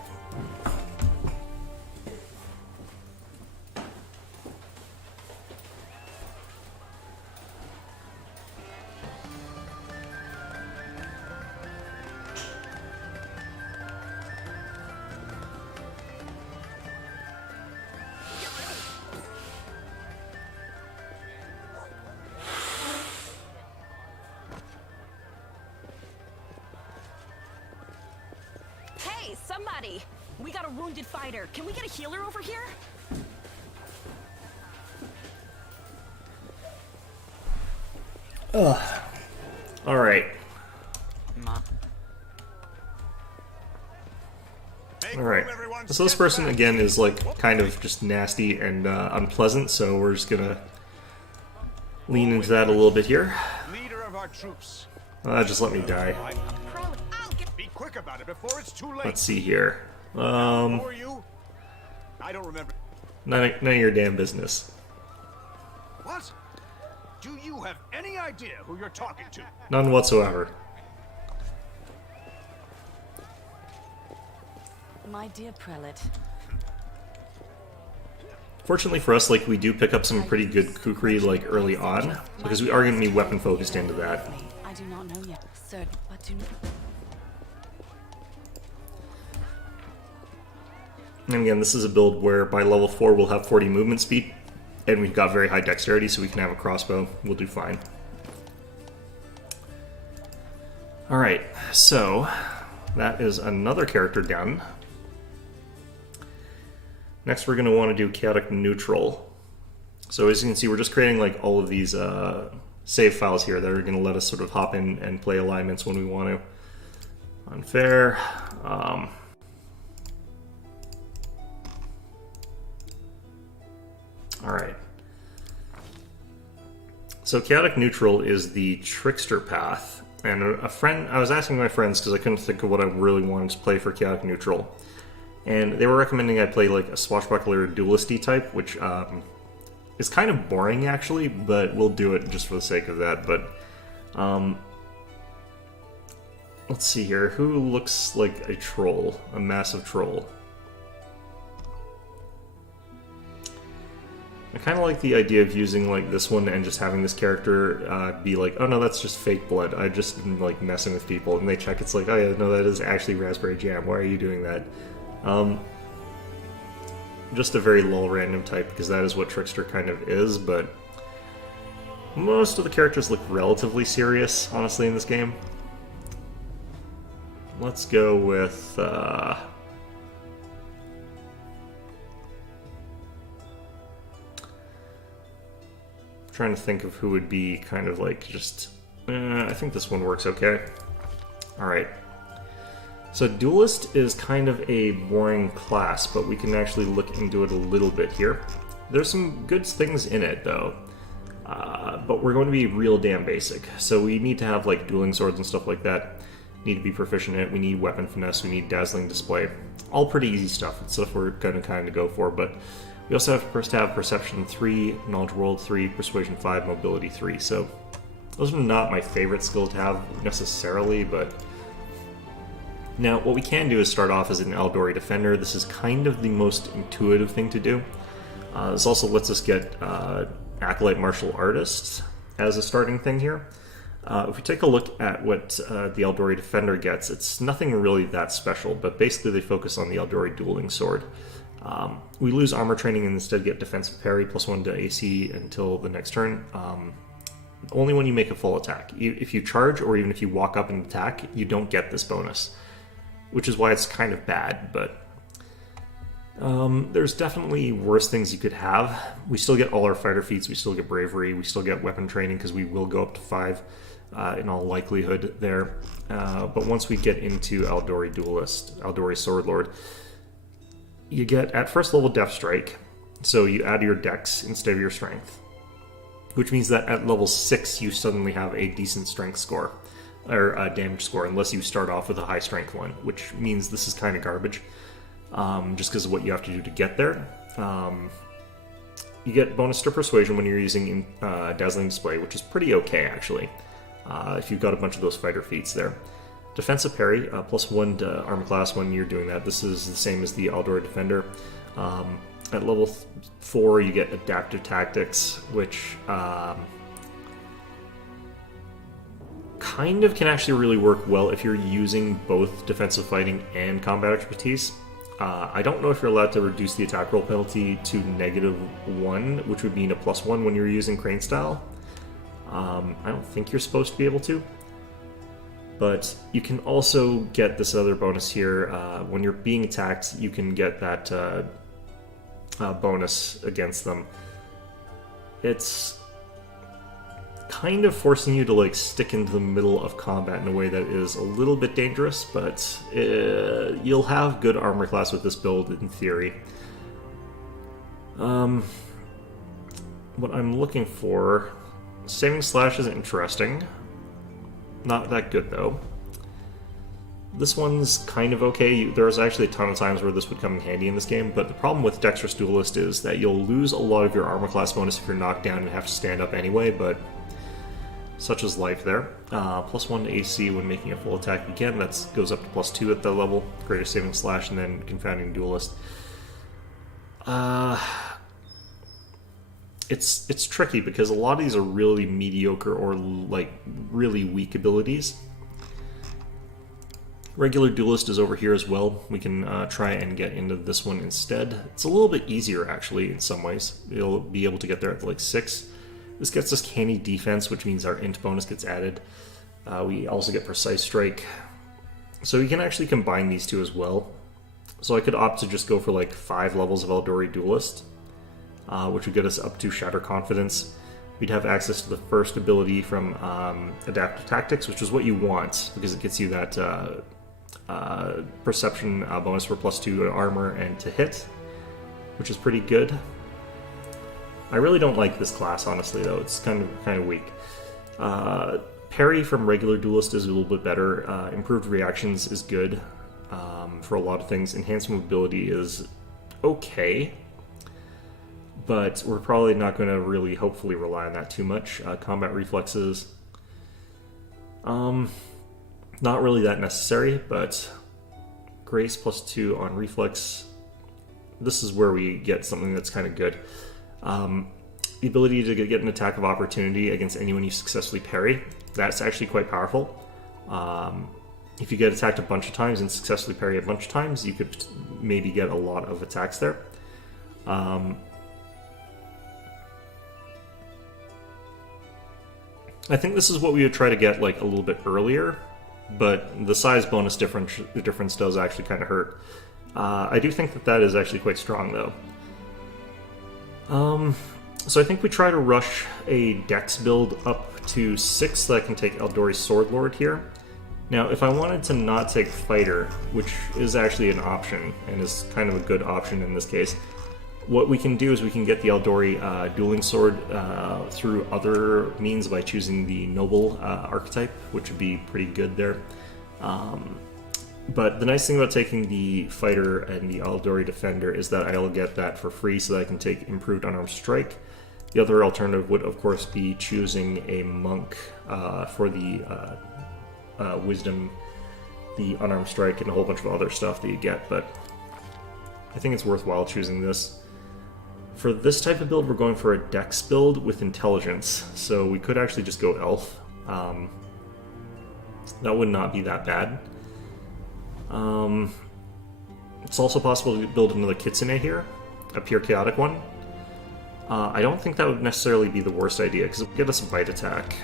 Hey, somebody! We got a wounded fighter. Can we get a healer over here? Alright. Alright. So this person, again, is like kind of just nasty and unpleasant, so we're just gonna lean into that a little bit here. Leader of our troops. Just let me die. Be quick about it before it's too late. Let's see here. Who are you? I don't remember. None of your damn business. What? Do you have any idea who you're talking to? None whatsoever. My dear prelate. Fortunately for us, like, we do pick up some pretty good kukri, like, early on, because we are going to be weapon focused into that. I do not know yet, sir, but do not. And again, this is a build where by level 4 we'll have 40 movement speed, and we've got very high dexterity, so we can have a crossbow. We'll do fine. Alright, so that is another character done. Next we're going to want to do Chaotic Neutral. So as you can see, we're just creating like all of these save files here that are going to let us sort of hop in and play alignments when we want to. Unfair. Alright. So Chaotic Neutral is the Trickster path. And a friend, I was asking my friends because I couldn't think of what I really wanted to play for Chaotic Neutral. And they were recommending I play like a swashbuckler duelisty type, which is kind of boring actually, but we'll do it just for the sake of that. But let's see here, who looks like a troll, a massive troll? I kind of like the idea of using like this one and just having this character be like, oh no, that's just fake blood. I just am like messing with people, and they check, it's like, oh yeah, no, that is actually raspberry jam. Why are you doing that? Just a very lull random type, because that is what Trickster kind of is, but most of the characters look relatively serious, honestly, in this game. Let's go with, trying to think of who would be kind of like just, I think this one works okay. Alright. So Duelist is kind of a boring class, but we can actually look into it a little bit here. There's some good things in it, though. But we're going to be real damn basic. So we need to have like dueling swords and stuff like that. Need to be proficient in it. We need weapon finesse. We need dazzling display. All pretty easy stuff. It's stuff we're going to kind of go for, but we also have first to have Perception 3, Knowledge World 3, Persuasion 5, Mobility 3. So those are not my favorite skill to have necessarily, but now, what we can do is start off as an Eldori Defender. This is kind of the most intuitive thing to do. This also lets us get Acolyte Martial Artists as a starting thing here. If we take a look at what the Eldori Defender gets, it's nothing really that special, but basically they focus on the Eldori Dueling Sword. We lose armor training and instead get defensive parry +1 to AC until the next turn. Only when you make a full attack. If you charge or even if you walk up and attack, you don't get this bonus, which is why it's kind of bad, but there's definitely worse things you could have. We still get all our fighter feats, we still get bravery, we still get weapon training because we will go up to 5 in all likelihood there. But once we get into Aldori Duelist, Aldori Swordlord, you get at first level Death Strike, so you add your dex instead of your strength, which means that at level 6 you suddenly have a decent strength score, or a damage score, unless you start off with a high strength one, which means this is kind of garbage, just because of what you have to do to get there. You get bonus to Persuasion when you're using Dazzling Display, which is pretty okay, actually, if you've got a bunch of those fighter feats there. Defensive Parry, +1 to armor class when you're doing that. This is the same as the Aldori Defender. At level 4, you get Adaptive Tactics, which kind of can actually really work well if you're using both defensive fighting and combat expertise. I don't know if you're allowed to reduce the attack roll penalty to -1, which would mean a +1 when you're using Crane Style. I don't think you're supposed to be able to. But you can also get this other bonus here. When you're being attacked, you can get that bonus against them. It's kind of forcing you to like stick into the middle of combat in a way that is a little bit dangerous, but you'll have good armor class with this build in theory. What I'm looking for, Saving Slash is interesting. Not that good though. This one's kind of okay. There's actually a ton of times where this would come in handy in this game, but the problem with Dexterous Duelist is that you'll lose a lot of your armor class bonus if you're knocked down and have to stand up anyway, but such is life there. +1 to AC when making a full attack. Again, that goes up to +2 at that level. Greater Saving Slash and then Confounding Duelist. It's tricky because a lot of these are really mediocre or like really weak abilities. Regular Duelist is over here as well. We can try and get into this one instead. It's a little bit easier actually in some ways. You'll be able to get there at like 6. This gets us canny defense, which means our int bonus gets added. We also get Precise Strike. So you can actually combine these two as well. So I could opt to just go for like 5 levels of Aldori Duelist, which would get us up to Shatter Confidence. We'd have access to the first ability from Adaptive Tactics, which is what you want, because it gets you that Perception bonus for +2 to armor and to hit, which is pretty good. I really don't like this class, honestly, though. It's kind of weak. Parry from regular Duelist is a little bit better. Improved Reactions is good for a lot of things. Enhanced Mobility is okay, but we're probably not going to really, hopefully, rely on that too much. Combat Reflexes, not really that necessary, but Grace +2 on Reflex. This is where we get something that's kind of good. The ability to get an attack of opportunity against anyone you successfully parry, that's actually quite powerful. If you get attacked a bunch of times and successfully parry a bunch of times, you could maybe get a lot of attacks there. I think this is what we would try to get like a little bit earlier, but the size bonus difference does actually kind of hurt. I do think that is actually quite strong though. So I think we try to rush a dex build up to 6 so that I can take Aldori Swordlord here. Now, if I wanted to not take Fighter, which is actually an option, and is kind of a good option in this case, what we can do is we can get the Aldori Dueling Sword through other means by choosing the Noble archetype, which would be pretty good there. But the nice thing about taking the Fighter and the Aldori Defender is that I'll get that for free so that I can take Improved Unarmed Strike. The other alternative would, of course, be choosing a Monk for the Wisdom, the Unarmed Strike, and a whole bunch of other stuff that you get, but I think it's worthwhile choosing this. For this type of build, we're going for a Dex build with Intelligence, so we could actually just go Elf. That would not be that bad. It's also possible to build another Kitsune here, a pure chaotic one. I don't think that would necessarily be the worst idea, because it would get us a bite attack.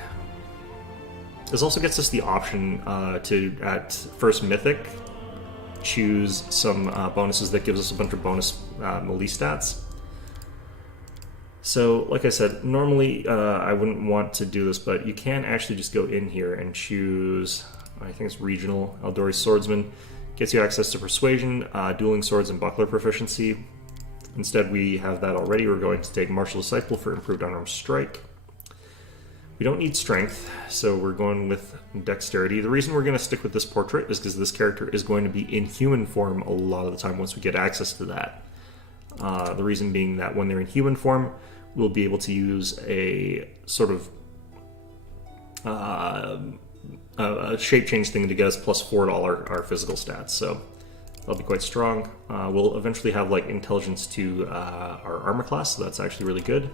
This also gets us the option to, at first Mythic, choose some bonuses that gives us a bunch of bonus melee stats. So, like I said, normally I wouldn't want to do this, but you can actually just go in here and choose, I think it's Regional, Eldori's Swordsman. Gets you access to Persuasion, Dueling Swords, and Buckler Proficiency. Instead, we have that already. We're going to take Martial Disciple for improved unarmed strike. We don't need Strength, so we're going with Dexterity. The reason we're going to stick with this portrait is because this character is going to be in human form a lot of the time once we get access to that. The reason being that when they're in human form, we'll be able to use a sort of a shape change thing to get us plus 4 to all our physical stats, so that'll be quite strong. We'll eventually have like intelligence to our armor class, so that's actually really good.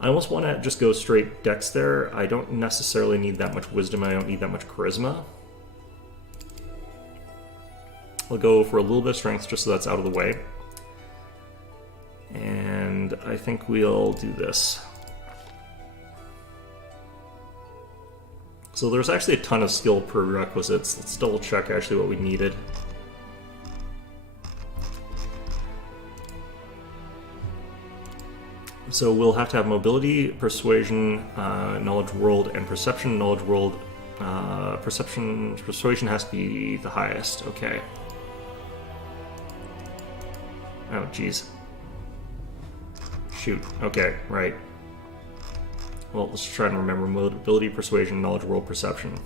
I almost want to just go straight dex there. I don't necessarily need that much wisdom, I don't need that much charisma. I'll go for a little bit of strength just so that's out of the way. And I think we'll do this. So there's actually a ton of skill prerequisites. Let's double check actually what we needed. So we'll have to have mobility, persuasion, knowledge world, and perception. Knowledge world, persuasion has to be the highest. Okay. Oh, jeez. Shoot. Okay, right. Well, let's try and remember mobility, persuasion, knowledge world, perception.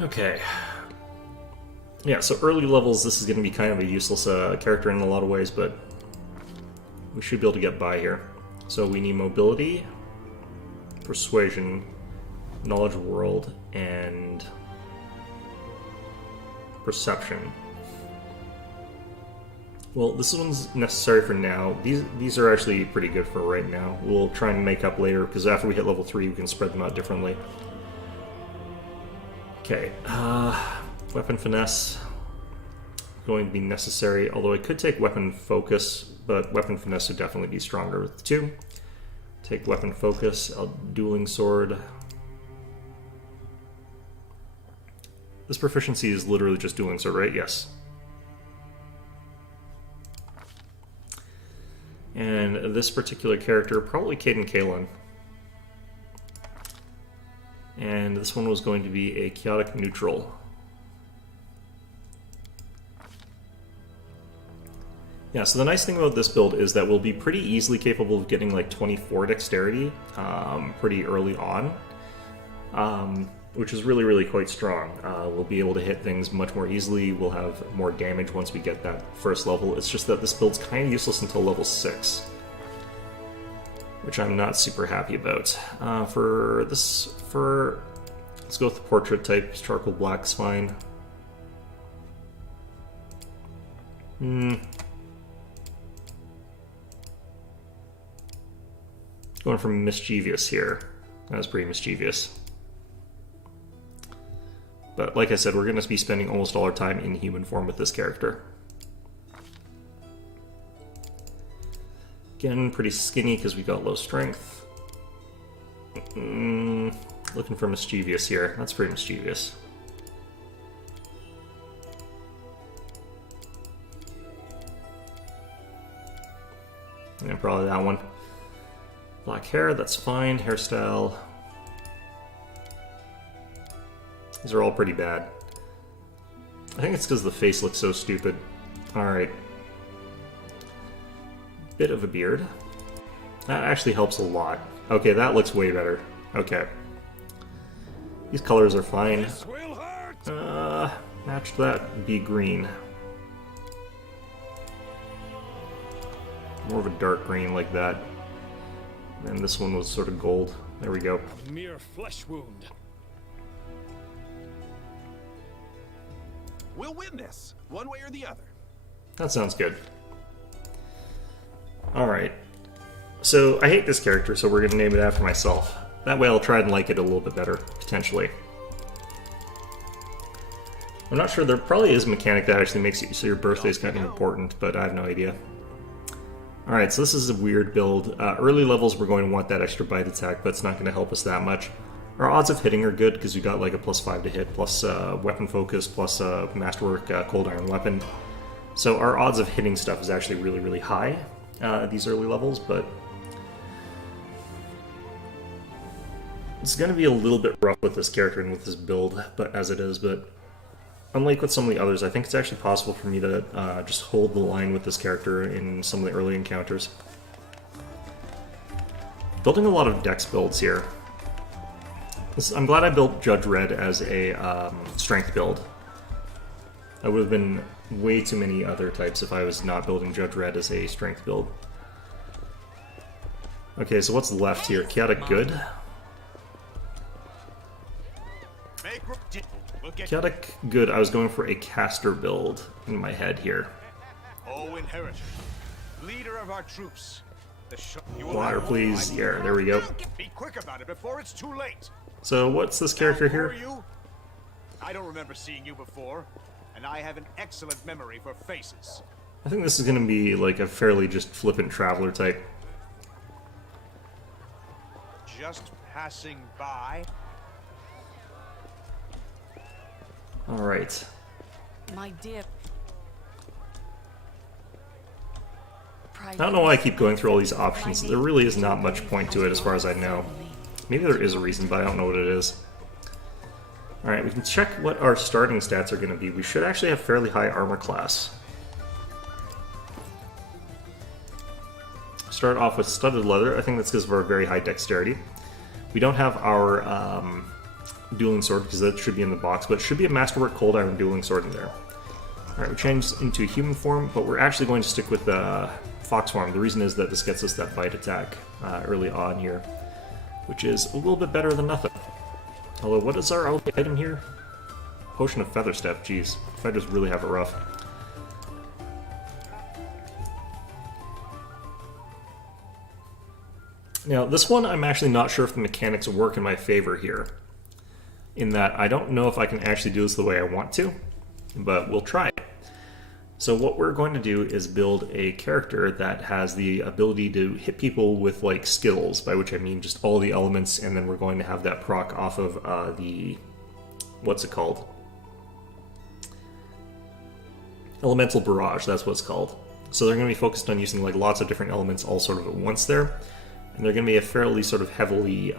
Okay. Yeah, so early levels, this is going to be kind of a useless character in a lot of ways, but we should be able to get by here. So we need mobility, persuasion, knowledge world, and perception. Well, this one's necessary for now. These are actually pretty good for right now. We'll try and make up later, because after we hit level 3, we can spread them out differently. Okay, weapon finesse going to be necessary, although I could take weapon focus, but weapon finesse would definitely be stronger with the 2. Take weapon focus, a dueling sword. This proficiency is literally just dueling sword, right? Yes. And this particular character, probably Caden Kalin. And this one was going to be a chaotic neutral. Yeah, so the nice thing about this build is that we'll be pretty easily capable of getting like 24 dexterity pretty early on, which is really, really quite strong. We'll be able to hit things much more easily. We'll have more damage once we get that first level. It's just that this build's kind of useless until level 6, which I'm not super happy about. Let's go with the portrait type. Charcoal black's fine. Going for mischievous here. That was pretty mischievous. But like I said, we're going to be spending almost all our time in human form with this character. Again, pretty skinny because we got low strength. Looking for mischievous here. That's pretty mischievous. Yeah, probably that one. Black hair, that's fine. Hairstyle. These are all pretty bad. I think it's because the face looks so stupid. Alright. Bit of a beard. That actually helps a lot. Okay, that looks way better. Okay. These colors are fine. Match that, be green. More of a dark green like that. And this one was sort of gold. There we go. A mere flesh wound. We'll win this, one way or the other. That sounds good. Alright. So, I hate this character, so we're going to name it after myself. That way I'll try and like it a little bit better, potentially. I'm not sure, there probably is a mechanic that actually makes it so your birthday is kind of important, but I have no idea. Alright, so this is a weird build. Early levels we're going to want that extra bite attack, but it's not going to help us that much. Our odds of hitting are good, because we got like a +5 to hit, plus weapon focus, plus masterwork cold iron weapon. So our odds of hitting stuff is actually really, really high at these early levels, but it's going to be a little bit rough with this character and with this build, but as it is, but unlike with some of the others, I think it's actually possible for me to just hold the line with this character in some of the early encounters. Building a lot of dex builds here. I'm glad I built Judge Red as a strength build. I would have been way too many other types if I was not building Judge Red as a strength build. Okay, so what's left here? Chaotic Good. Chaotic Good, I was going for a caster build in my head here. Oh, inheritor, leader of our troops. Water, please. Yeah, there we go. Be quick about it before it's too late. So what's this character Who are here? you? I don't remember seeing you before, and I have an excellent memory for faces. I think this is going to be like a fairly just flippant traveler type. Just passing by. Alright. My dear. I don't know why I keep going through all these options. There really is not much point to it as far as I know. Maybe there is a reason, but I don't know what it is. Alright, we can check what our starting stats are going to be. We should actually have fairly high armor class. Start off with studded leather. I think that's because of our very high dexterity. We don't have our dueling sword because that should be in the box, but it should be a masterwork cold iron dueling sword in there. Alright, we changed into human form, but we're actually going to stick with fox form. The reason is that this gets us that bite attack early on here, which is a little bit better than nothing. Although, what is our only item here? Potion of Feather Step, jeez. Fighters really have it rough. Now, this one I'm actually not sure if the mechanics work in my favor here, in that I don't know if I can actually do this the way I want to, but we'll try it. So what we're going to do is build a character that has the ability to hit people with like skills, by which I mean just all the elements, and then we're going to have that proc off of the, what's it called? Elemental Barrage, that's what it's called. So they're going to be focused on using like lots of different elements all sort of at once there, and they're going to be a fairly sort of heavily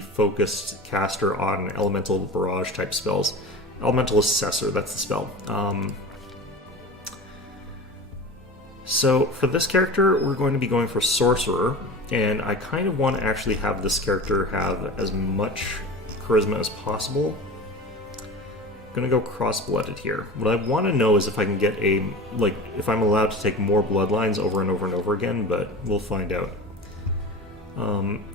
focused caster on elemental barrage type spells. Elemental Assessor, that's the spell. So for this character, we're going to be going for Sorcerer, and I kind of want to actually have this character have as much charisma as possible. I'm going to go cross-blooded here. What I want to know is if I can get if I'm allowed to take more bloodlines over and over and over again, but we'll find out.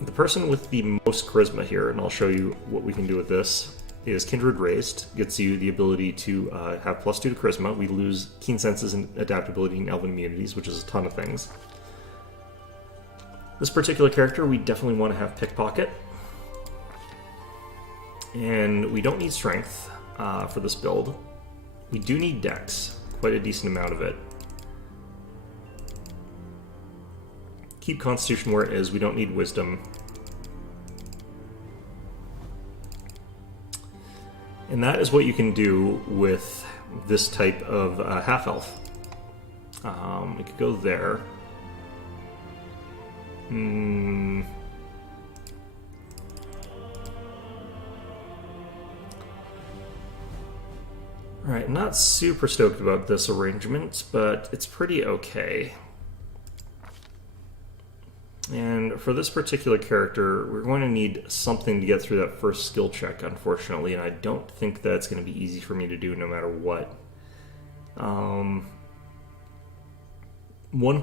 The person with the most charisma here, and I'll show you what we can do with this, is Kindred Raised. Gets you the ability to have +2 to charisma. We lose keen senses and adaptability and elven immunities, which is a ton of things. This particular character, we definitely want to have Pickpocket. And we don't need strength for this build. We do need dex, quite a decent amount of it. Keep Constitution where it is, we don't need Wisdom. And that is what you can do with this type of half-elf. We could go there. Alright, I'm not super stoked about this arrangement, but it's pretty okay. And for this particular character, we're going to need something to get through that first skill check, unfortunately, and I don't think that's going to be easy for me to do no matter what. 1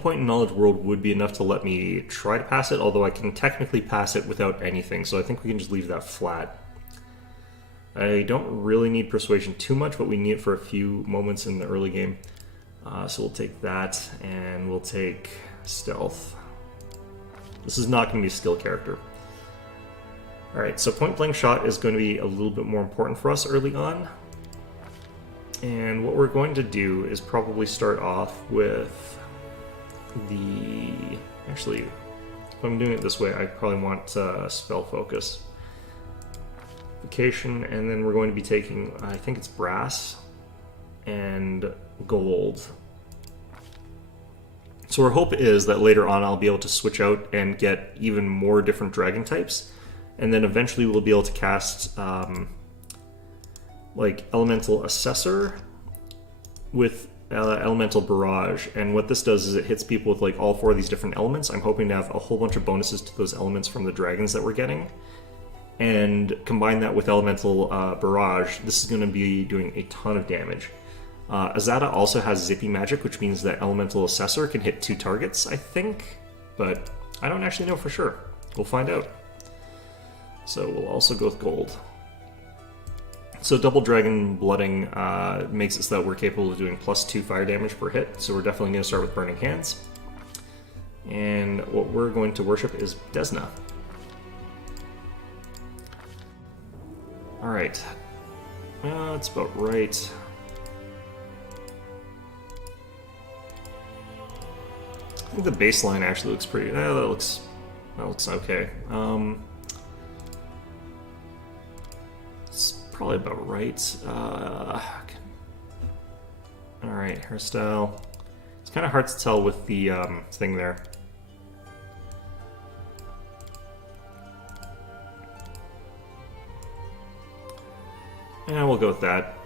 point in Knowledge World would be enough to let me try to pass it, although I can technically pass it without anything, so I think we can just leave that flat. I don't really need Persuasion too much, but we need it for a few moments in the early game. So we'll take that, and we'll take Stealth. This is not going to be a skill character. Alright, so point blank shot is going to be a little bit more important for us early on. And what we're going to do is probably start off with the... Actually, if I'm doing it this way, I probably want Spell Focus. Vacation, and then we're going to be taking, I think it's Brass and Gold. So our hope is that later on I'll be able to switch out and get even more different dragon types, and then eventually we'll be able to cast like Elemental Assessor with Elemental Barrage, and what this does is it hits people with like all 4 of these different elements. I'm hoping to have a whole bunch of bonuses to those elements from the dragons that we're getting, and combine that with Elemental Barrage. This is going to be doing a ton of damage. Azada also has Zippy Magic, which means that Elemental Assessor can hit 2 targets, I think, but I don't actually know for sure. We'll find out. So we'll also go with Gold. So Double Dragon Blooding makes it so that we're capable of doing +2 fire damage per hit, so we're definitely going to start with Burning Hands. And what we're going to worship is Desna. Alright. That's about right. I think the baseline actually looks pretty... that looks okay. It's probably about right. Alright, hairstyle. It's kind of hard to tell with the thing there. Yeah, we'll go with that.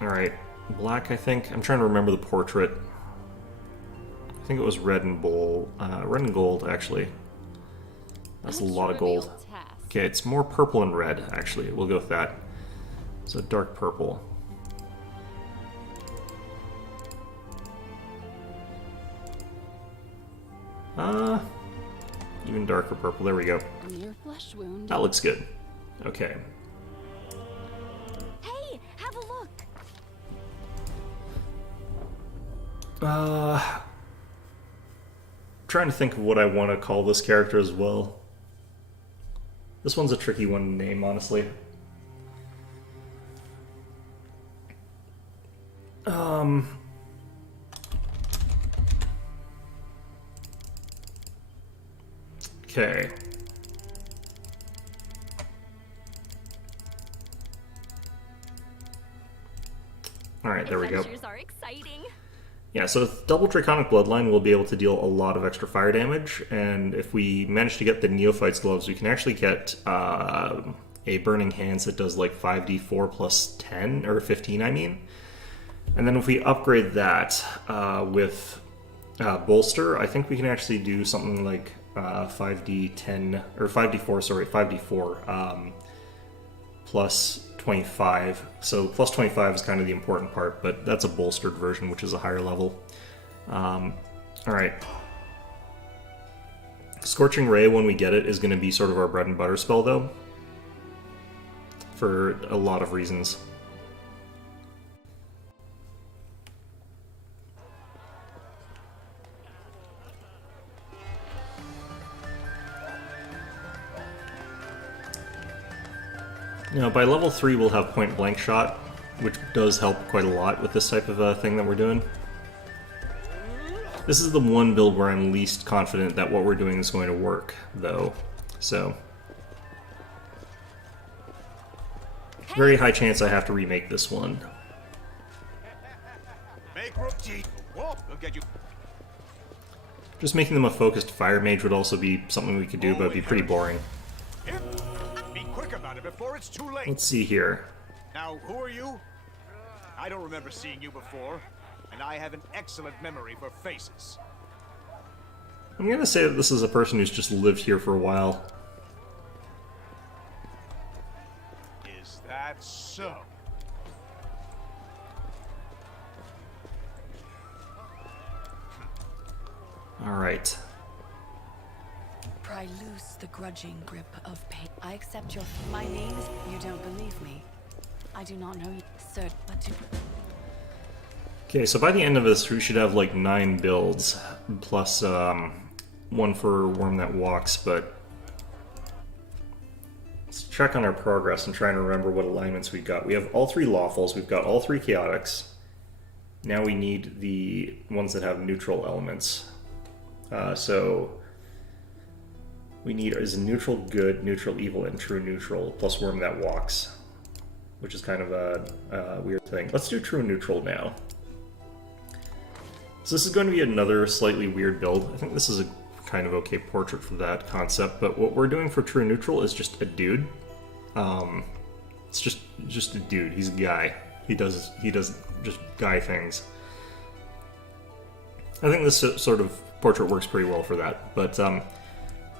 Alright, black, I think. I'm trying to remember the portrait. I think it was red and gold, actually. That's a lot of gold. Okay, it's more purple and red, actually. We'll go with that. So dark purple. Even darker purple. There we go. Flesh wound. That looks good. Okay. Hey, have a look. Trying to think of what I want to call this character as well. This one's a tricky one to name, honestly. Okay. Alright, there we go. Adventures are exciting. Yeah, so with Double Draconic Bloodline, we'll be able to deal a lot of extra fire damage, and if we manage to get the Neophyte's Gloves, we can actually get a Burning Hands that does like 5d4 plus 10, or 15, I mean. And then if we upgrade that with Bolster, I think we can actually do something like 5d10, or 5d4, sorry, 5d4 plus 25. So plus 25 is kind of the important part, but that's a bolstered version, which is a higher level. Alright. Scorching Ray, when we get it, is going to be sort of our bread and butter spell, though, for a lot of reasons. Now, by level 3, we'll have point blank shot, which does help quite a lot with this type of thing that we're doing. This is the one build where I'm least confident that what we're doing is going to work, though. So, very high chance I have to remake this one. Just making them a focused fire mage would also be something we could do, but it'd be pretty boring. About it before it's too late. Let's see here. Now, who are you? I don't remember seeing you before, and I have an excellent memory for faces. I'm gonna say that this is a person who's just lived here for a while. Is that so? Alright. pry loose the grudging grip of pain. I accept your... My name is... You don't believe me. I do not know you, sir, but to... Okay, so by the end of this, we should have like 9 builds, plus one for Worm That Walks, but let's check on our progress and try and remember what alignments we've got. We have all 3 Lawfuls, we've got all 3 Chaotics. Now we need the ones that have neutral elements. So we need is neutral good, neutral evil, and true neutral, plus Worm That Walks, which is kind of a weird thing. Let's do true neutral now. So this is going to be another slightly weird build. I think this is a kind of okay portrait for that concept, but what we're doing for true neutral is just a dude. It's just a dude. He's a guy. He does just guy things. I think this sort of portrait works pretty well for that, but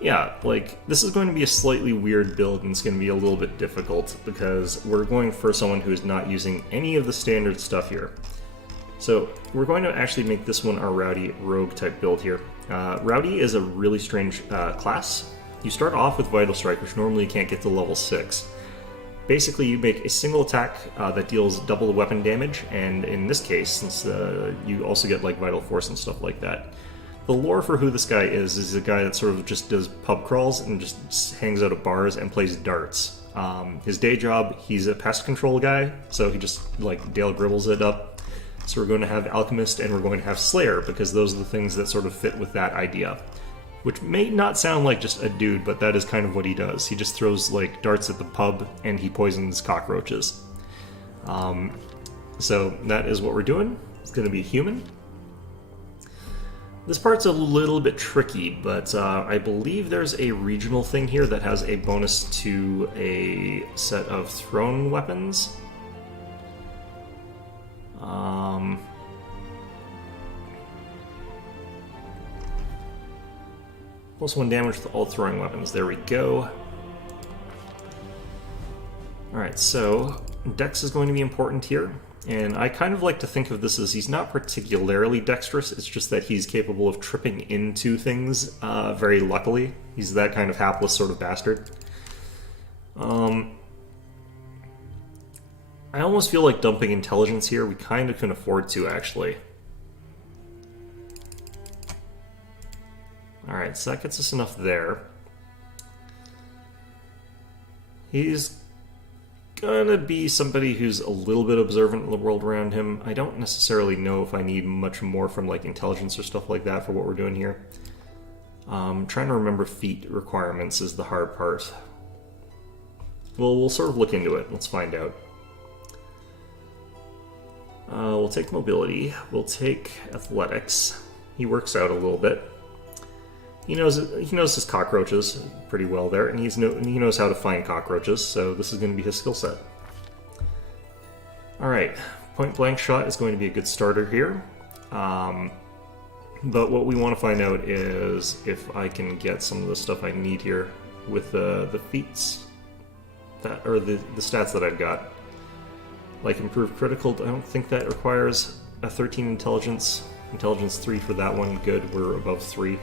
yeah, like, this is going to be a slightly weird build, and it's going to be a little bit difficult because we're going for someone who is not using any of the standard stuff here. So we're going to actually make this one our Rowdy Rogue type build here. Rowdy is a really strange class. You start off with Vital Strike, which normally you can't get to level 6. Basically, you make a single attack that deals double the weapon damage, and in this case, since you also get like Vital Force and stuff like that. The lore for who this guy is a guy that sort of just does pub crawls and just hangs out at bars and plays darts. His day job, he's a pest control guy, so he just like Dale Gribbles it up. So we're going to have Alchemist and we're going to have Slayer, because those are the things that sort of fit with that idea. Which may not sound like just a dude, but that is kind of what he does. He just throws like darts at the pub and he poisons cockroaches. So that is what we're doing. It's going to be human. This part's a little bit tricky, but I believe there's a regional thing here that has a bonus to a set of thrown weapons. Plus 1 damage to all throwing weapons. There we go. Alright, so Dex is going to be important here. And I kind of like to think of this as he's not particularly dexterous, it's just that he's capable of tripping into things very luckily. He's that kind of hapless sort of bastard. I almost feel like dumping intelligence here. We kind of can afford to, actually. Alright, so that gets us enough there. He's gonna be somebody who's a little bit observant of the world around him. I don't necessarily know if I need much more from like intelligence or stuff like that for what we're doing here. Trying to remember feat requirements is the hard part. Well, we'll sort of look into it. Let's find out. We'll take mobility. We'll take athletics. He works out a little bit. He knows his cockroaches pretty well there, and he knows how to find cockroaches, so this is going to be his skill set. Alright, point blank shot is going to be a good starter here. But what we want to find out is if I can get some of the stuff I need here with the feats, or the stats that I've got. Like improved critical, I don't think that requires a 13 intelligence. Intelligence 3 for that one, good, we're above 3.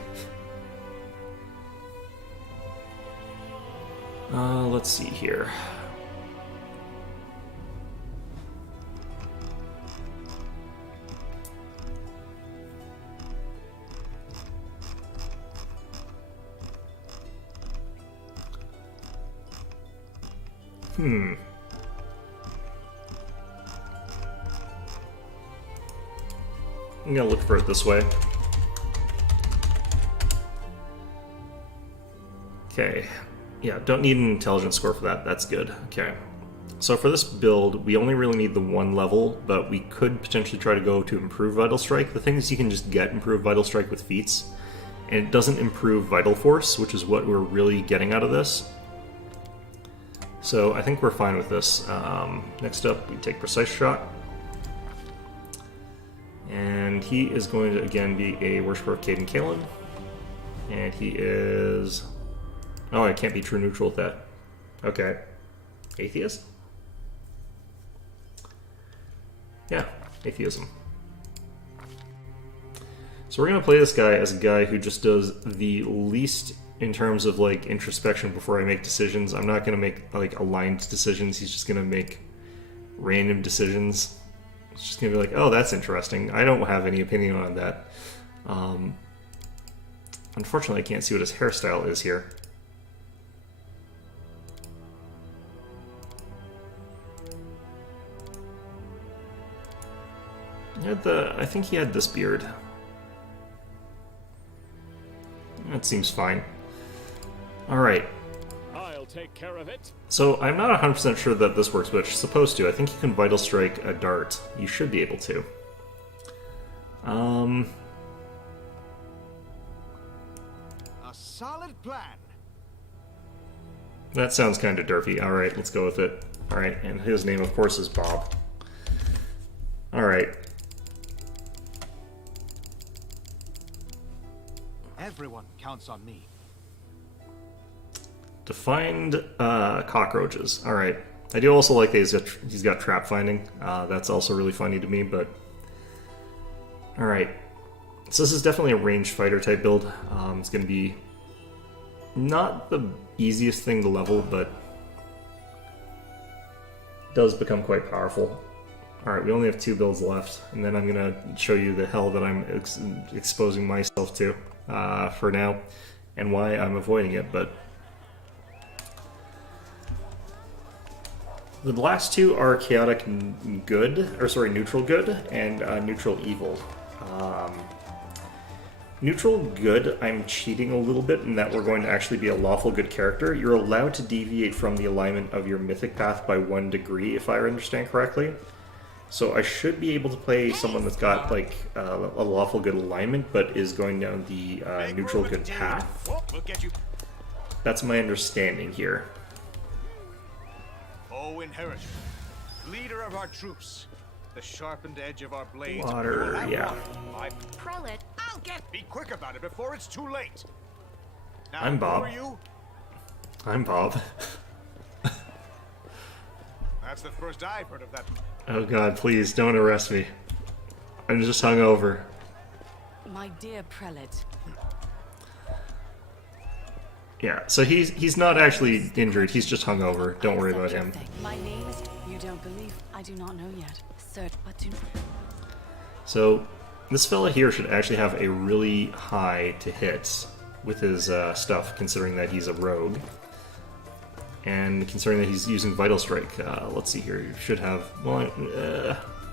Let's see here. I'm gonna look for it this way. Okay. Yeah, don't need an intelligence score for that. That's good. Okay. So for this build, we only really need the 1 level, but we could potentially try to go to Improve Vital Strike. The thing is you can just get Improved Vital Strike with feats, and it doesn't improve Vital Force, which is what we're really getting out of this. So I think we're fine with this. Next up, we take Precise Shot. And he is going to, again, be a Worshipper of Caden Kalen. And he is... Oh, I can't be true neutral with that. Okay. Atheist? Yeah, atheism. So we're going to play this guy as a guy who just does the least in terms of like introspection before I make decisions. I'm not going to make like aligned decisions. He's just going to make random decisions. It's just going to be like, oh, that's interesting. I don't have any opinion on that. Unfortunately, I can't see what his hairstyle is here. I think he had this beard. That seems fine. Alright. I'll take care of it. So I'm not 100% sure that this works, but it's supposed to. I think you can Vital Strike a dart. You should be able to. A solid plan. That sounds kind of derpy. Alright, let's go with it. Alright, and his name, of course, is Bob. Alright. Everyone counts on me. To find cockroaches. Alright. I do also like that he's got trap finding. That's also really funny to me, but... Alright. So this is definitely a ranged fighter type build. It's going to be not the easiest thing to level, but does become quite powerful. Alright, we only have 2 builds left, and then I'm going to show you the hell that I'm exposing myself to for now, and why I'm avoiding it, but... The last 2 are chaotic good, or sorry, neutral good, and neutral evil. Neutral good, I'm cheating a little bit in that we're going to actually be a lawful good character. You're allowed to deviate from the alignment of your mythic path by 1 degree, if I understand correctly. So I should be able to play someone that's got like a lawful good alignment, but is going down the neutral good path. That's my understanding here. Oh, inheritor, leader of our troops, the sharpened edge of our blades. Water, yeah. Prelate, I'll get. Be quick about it before it's too late. Now, I'm Bob. Who are you? I'm Bob. That's the first I've heard of that. Oh god, please, don't arrest me. I'm just hungover. My dear prelate. Yeah, so he's not actually injured, he's just hungover. Don't worry about him. My name is... You don't believe... I do not know yet. Sir, but do... So, this fella here should actually have a really high to hit with his stuff, considering that he's a rogue. And considering that he's using Vital Strike. Let's see here, you should have... Well,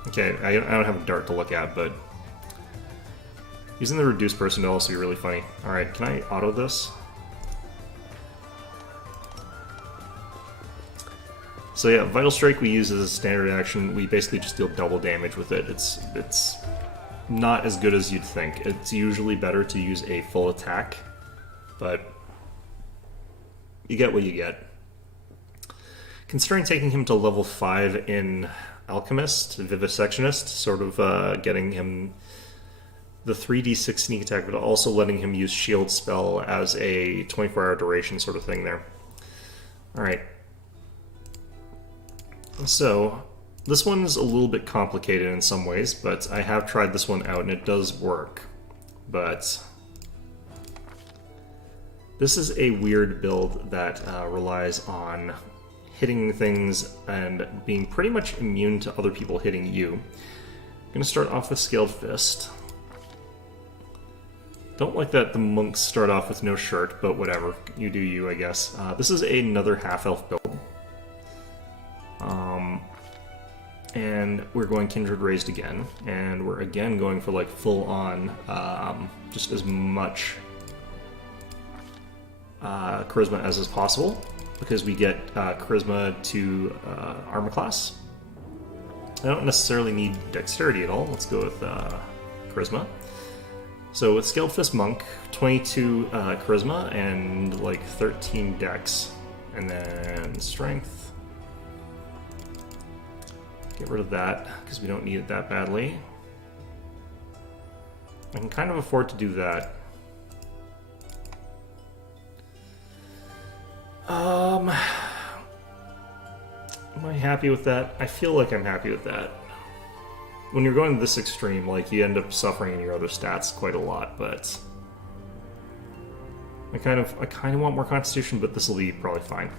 okay, I don't have a dart to look at, but... Using the reduced person to also be really funny. Alright, can I auto this? So yeah, Vital Strike we use as a standard action. We basically just deal double damage with it. It's not as good as you'd think. It's usually better to use a full attack, but you get what you get. Considering taking him to level 5 in Alchemist, Vivisectionist, sort of getting him the 3d6 sneak attack, but also letting him use shield spell as a 24-hour duration sort of thing there. Alright. So, this one's a little bit complicated in some ways, but I have tried this one out and it does work. But this is a weird build that relies on hitting things and being pretty much immune to other people hitting you. I'm going to start off with Scaled Fist. Don't like that the monks start off with no shirt, but whatever. You do you, I guess. This is another half-elf build. And we're going Kindred Raised again, and we're again going for like full-on, just as much charisma as is possible, because we get charisma to armor class. I don't necessarily need dexterity at all. Let's go with charisma. So with Scaled Fist Monk, 22 charisma and like 13 dex, and then strength. Get rid of that, because we don't need it that badly. I can kind of afford to do that. Am I happy with that? I feel like I'm happy with that. When you're going this extreme, like, you end up suffering in your other stats quite a lot, but... I kind of want more Constitution, but this will be probably fine.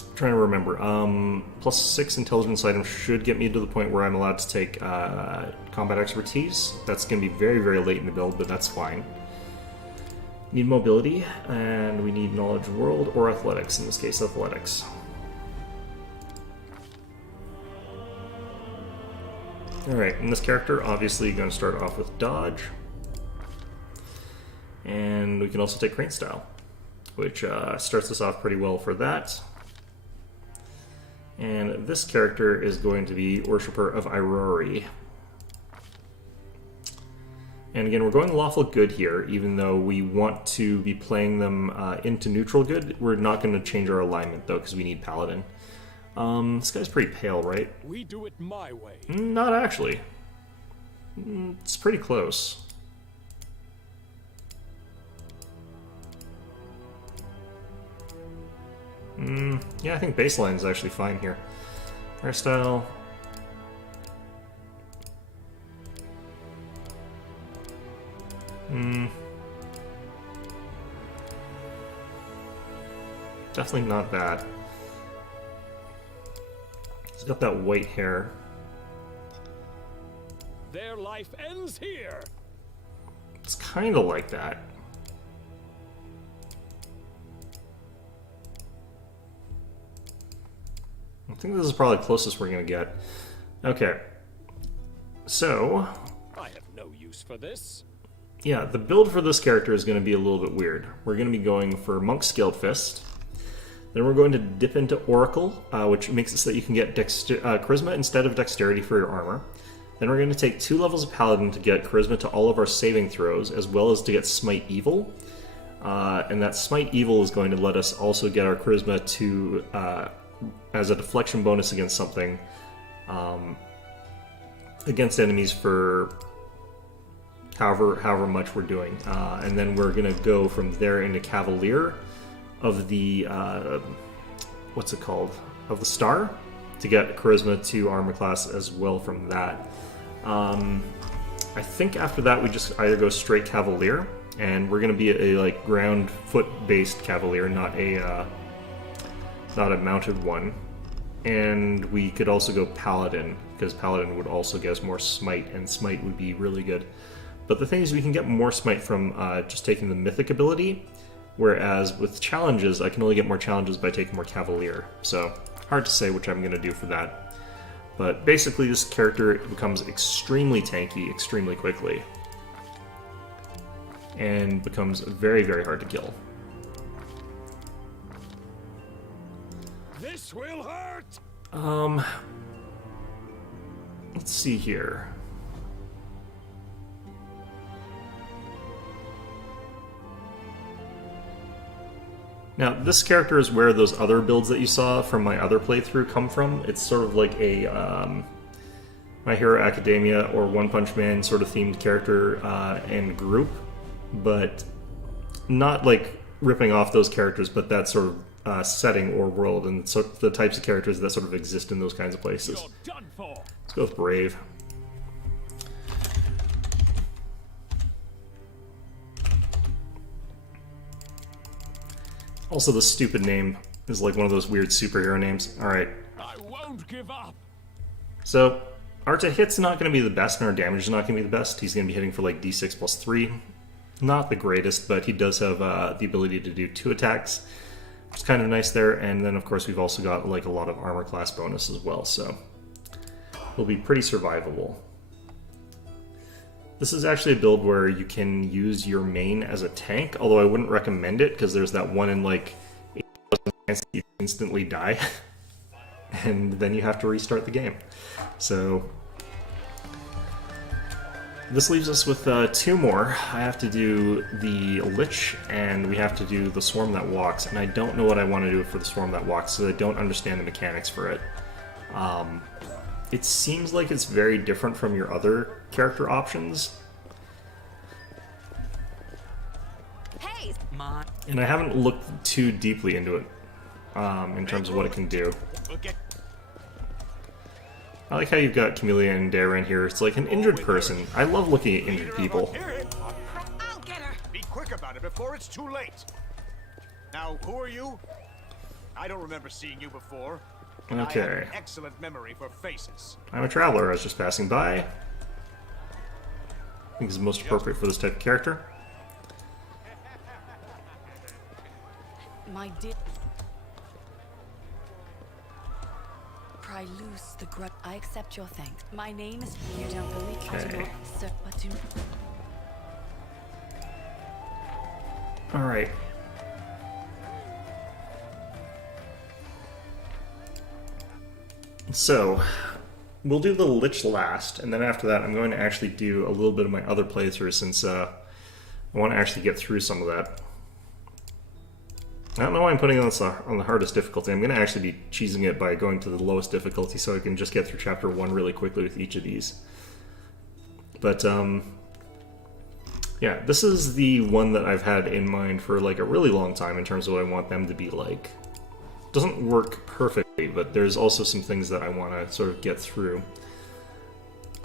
I'm trying to remember. +6 intelligence items should get me to the point where I'm allowed to take combat expertise. That's going to be very, very late in the build, but that's fine. Need mobility, and we need knowledge world or athletics. In this case, athletics. Alright, and this character, obviously going to start off with dodge. And we can also take Crane Style, which starts us off pretty well for that. And this character is going to be Worshipper of Aurori. And again, we're going Lawful Good here, even though we want to be playing them into Neutral Good. We're not going to change our alignment, though, because we need Paladin. This guy's pretty pale, right? We do it my way. Not actually. It's pretty close. Yeah, I think baseline is actually fine here. Hairstyle. Definitely not that. He's got that white hair. Their life ends here. It's kind of like that. I think this is probably the closest we're going to get. Okay. So, I have no use for this. yeah, the build for this character is going to be a little bit weird. We're going to be going for Monk's Scaled Fist. Then we're going to dip into Oracle, which makes it so that you can get Charisma instead of Dexterity for your armor. Then we're going to take 2 levels of Paladin to get Charisma to all of our saving throws, as well as to get Smite Evil. And that Smite Evil is going to let us also get our Charisma to, as a deflection bonus against something, against enemies for however much we're doing. And then we're going to go from there into Cavalier of the, what's it called? Of the Star, to get Charisma to armor class as well from that. I think after that we just either go straight Cavalier, and we're going to be a like ground foot based Cavalier, not a mounted one. And we could also go Paladin, because Paladin would also get us more Smite, and Smite would be really good. But the thing is, we can get more Smite from just taking the Mythic ability, whereas with challenges, I can only get more challenges by taking more Cavalier. So, hard to say which I'm going to do for that. But basically, this character becomes extremely tanky extremely quickly, and becomes very, very hard to kill. This will hurt. Let's see here. Now, this character is where those other builds that you saw from my other playthrough come from. It's sort of like a My Hero Academia or One Punch Man sort of themed character and group, but not like ripping off those characters, but that sort of setting or world, and so the types of characters that sort of exist in those kinds of places. You're done for. Let's go with Brave. Also, the stupid name is like one of those weird superhero names. Alright. I won't give up. So, our to hit's not going to be the best, and our damage is not going to be the best. He's going to be hitting for like d6 plus 3. Not the greatest, but he does have the ability to do 2 attacks, which is kind of nice there. And then, of course, we've also got like a lot of armor class bonus as well, so he'll be pretty survivable. This is actually a build where you can use your main as a tank, although I wouldn't recommend it, because there's that 1 in like 8,000 chance that you instantly die, and then you have to restart the game. So this leaves us with 2 more. I have to do the Lich, and we have to do the Swarm That Walks, and I don't know what I want to do for the Swarm That Walks, so I don't understand the mechanics for it. It seems like it's very different from your other character options. Hey! And I haven't looked too deeply into it, in terms of what it can do. I like how you've got Camellia and Dara in here. It's like an injured person. I love looking at injured people. I'll get her! Be quick about it. it before it's too late. Now, who are you? I don't remember seeing you before. And I have Okay. an excellent memory for faces. I'm a traveler. I was just passing by. I think it's most appropriate for this type of character. My dear. Pry loose the grudge. I accept your thanks. My name is. You don't believe. I do Okay. not. Sir, but do. All right. So, we'll do the Lich last, and then after that, I'm going to actually do a little bit of my other playthrough since I want to actually get through some of that. I don't know why I'm putting this on the hardest difficulty. I'm going to actually be cheesing it by going to the lowest difficulty so I can just get through Chapter 1 really quickly with each of these. But, yeah, this is the one that I've had in mind for like a really long time in terms of what I want them to be like. Doesn't work perfectly, but there's also some things that I want to sort of get through.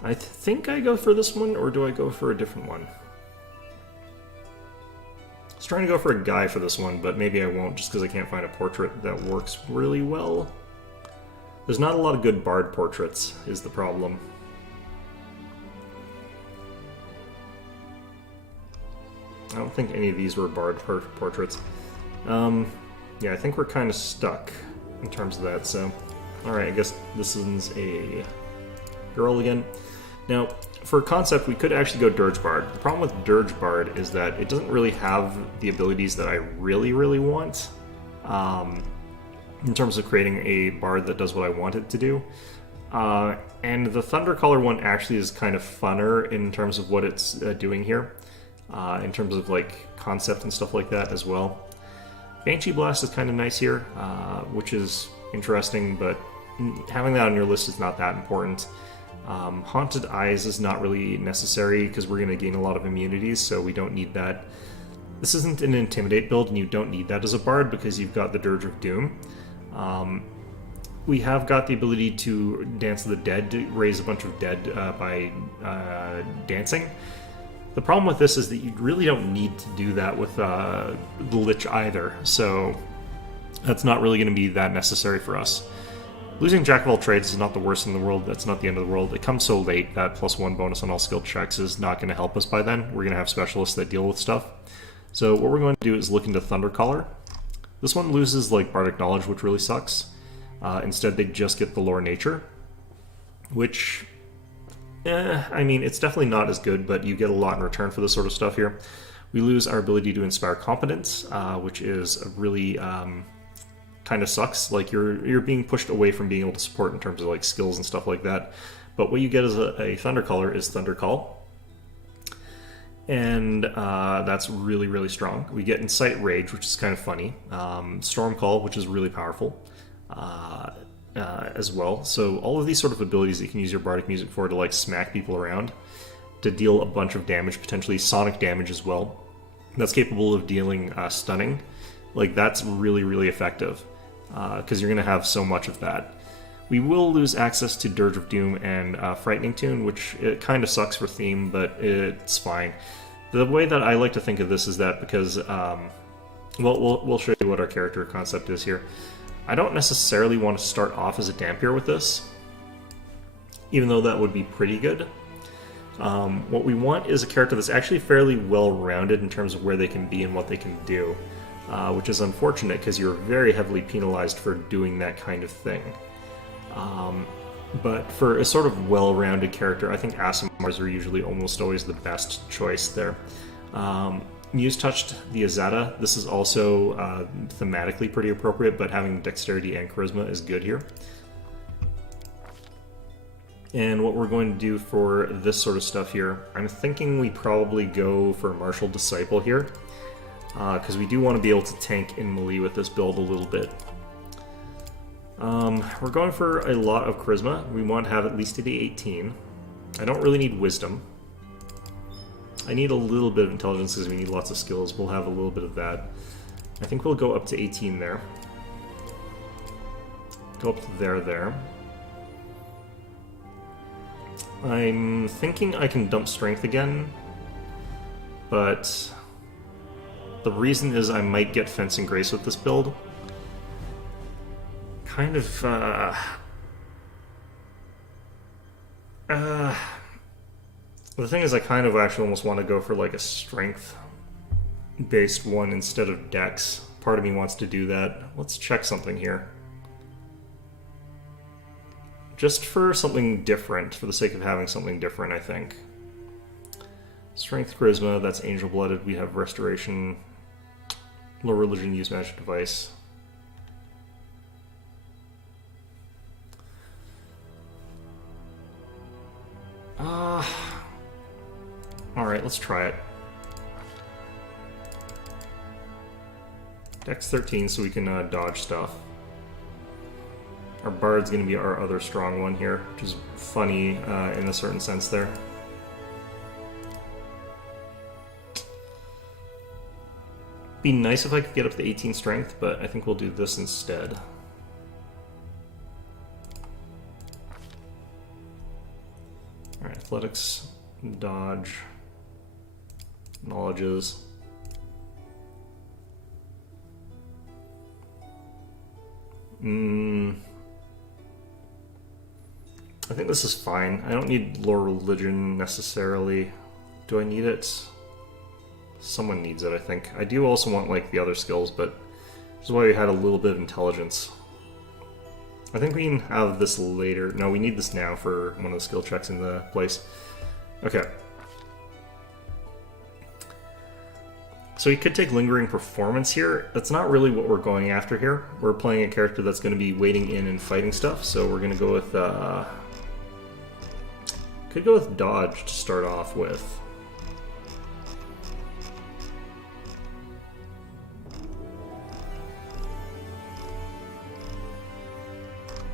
I think I go for this one, or do I go for a different one? I was trying to go for a guy for this one, but maybe I won't just because I can't find a portrait that works really well. There's not a lot of good bard portraits, is the problem. I don't think any of these were bard portraits. Yeah, I think we're kind of stuck in terms of that, so... Alright, I guess this is a girl again. Now, for concept, we could actually go Dirge Bard. The problem with Dirge Bard is that it doesn't really have the abilities that I really, really want. In terms of creating a bard that does what I want it to do. And the Thundercaller one actually is kind of funner in terms of what it's doing here. In terms of like concept and stuff like that as well. Banshee Blast is kind of nice here, which is interesting, but having that on your list is not that important. Haunted Eyes is not really necessary because we're going to gain a lot of immunities, so we don't need that. This isn't an Intimidate build, and you don't need that as a bard because you've got the Dirge of Doom. We have got the ability to dance the dead, to raise a bunch of dead by dancing. The problem with this is that you really don't need to do that with the Lich either, so that's not really going to be that necessary for us. Losing Jack of all trades is not the worst in the world, that's not the end of the world. It comes so late that +1 bonus on all skill checks is not going to help us by then. We're going to have specialists that deal with stuff. So what we're going to do is look into Thundercaller. This one loses like Bardic Knowledge, which really sucks. Instead they just get the Lore Nature, which... I mean, it's definitely not as good, but you get a lot in return for this sort of stuff here. We lose our ability to Inspire Competence, which is a really kind of sucks. Like, you're being pushed away from being able to support in terms of like skills and stuff like that. But what you get as a Thundercaller is Thundercall. And that's really, really strong. We get Incite Rage, which is kind of funny. Stormcall, which is really powerful. As well. So all of these sort of abilities that you can use your bardic music for to like smack people around, to deal a bunch of damage, potentially sonic damage as well. That's capable of dealing stunning. Like that's really, really effective because you're going to have so much of that. We will lose access to Dirge of Doom and Frightening Tune, which it kind of sucks for theme, but it's fine. The way that I like to think of this is that because, well, we'll show you what our character concept is here. I don't necessarily want to start off as a Dampier with this, even though that would be pretty good. What we want is a character that's actually fairly well-rounded in terms of where they can be and what they can do, which is unfortunate because you're very heavily penalized for doing that kind of thing. But for a sort of well-rounded character, I think Aasimars are usually almost always the best choice there. Muse touched the Azata. This is also thematically pretty appropriate, but having dexterity and charisma is good here. And what we're going to do for this sort of stuff here, I'm thinking we probably go for Martial Disciple here, because we do want to be able to tank in melee with this build a little bit. We're going for a lot of charisma. We want to have at least to be 18. I don't really need wisdom. I need a little bit of intelligence because we need lots of skills. We'll have a little bit of that. I think we'll go up to 18 there. Go up to there. I'm thinking I can dump strength again, but The reason is I might get Fence and Grace with this build. Kind of, the thing is I kind of actually almost want to go for like a strength-based one instead of dex. Part of me wants to do that. Let's check something here. Just for something different, for the sake of having something different, I think. Strength, Charisma, that's Angel-Blooded. We have Restoration, Low Religion, Use Magic Device. Alright, let's try it. Dex 13 so we can dodge stuff. Our Bard's going to be our other strong one here, which is funny in a certain sense there. Be nice if I could get up to 18 strength, but I think we'll do this instead. Alright, athletics, dodge, knowledges. I think this is fine. I don't need Lore Religion necessarily. Do I need it? Someone needs it, I think. I do also want, like, the other skills, but this is why we had a little bit of intelligence. I think we can have this later. No, we need this now for one of the skill checks in the place. Okay. So we could take Lingering Performance here. That's not really what we're going after here. We're playing a character that's going to be waiting in and fighting stuff, so we're going to go with... could go with Dodge to start off with.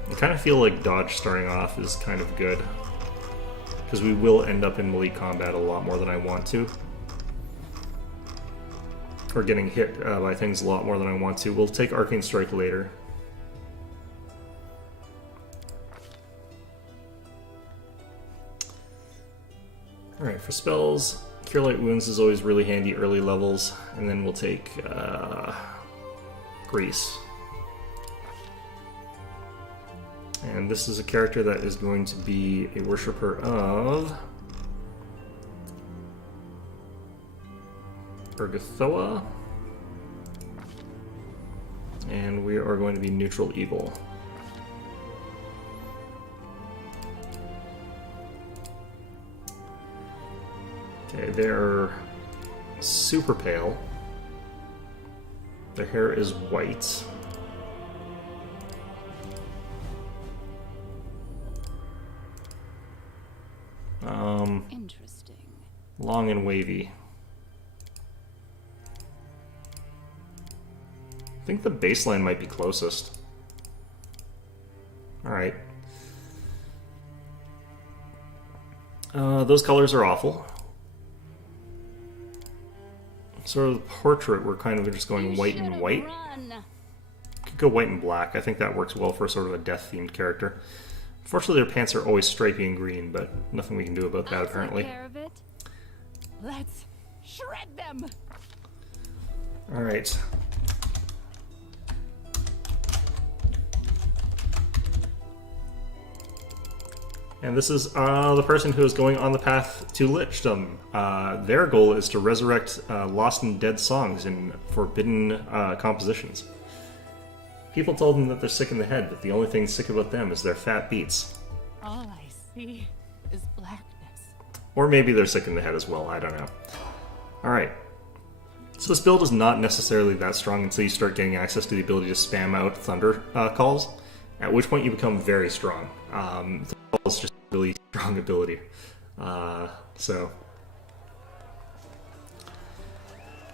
I kind of feel like Dodge starting off is kind of good, because we will end up in melee combat a lot more than I want to. Or getting hit by things a lot more than I want to. We'll take Arcane Strike later. Alright, for spells, Cure Light Wounds is always really handy early levels, and then we'll take Grease. And this is a character that is going to be a worshipper of Urgathoa, and we are going to be neutral evil. Okay, they're super pale. Their hair is white. Interesting. Long and wavy. I think the baseline might be closest. Alright. Those colors are awful. Sort of the portrait, we're kind of just going white and white. Could go white and black. I think that works well for sort of a death-themed character. Unfortunately, their pants are always stripy and green, but nothing we can do about that, apparently. Take care of it. Let's shred them. Alright. And this is the person who is going on the path to Lichdom. Their goal is to resurrect lost and dead songs in forbidden compositions. People told them that they're sick in the head, but the only thing sick about them is their fat beats. All I see is blackness. Or maybe they're sick in the head as well, I don't know. Alright. So this build is not necessarily that strong until you start getting access to the ability to spam out thunder calls, at which point you become very strong. The call is just a really strong ability. So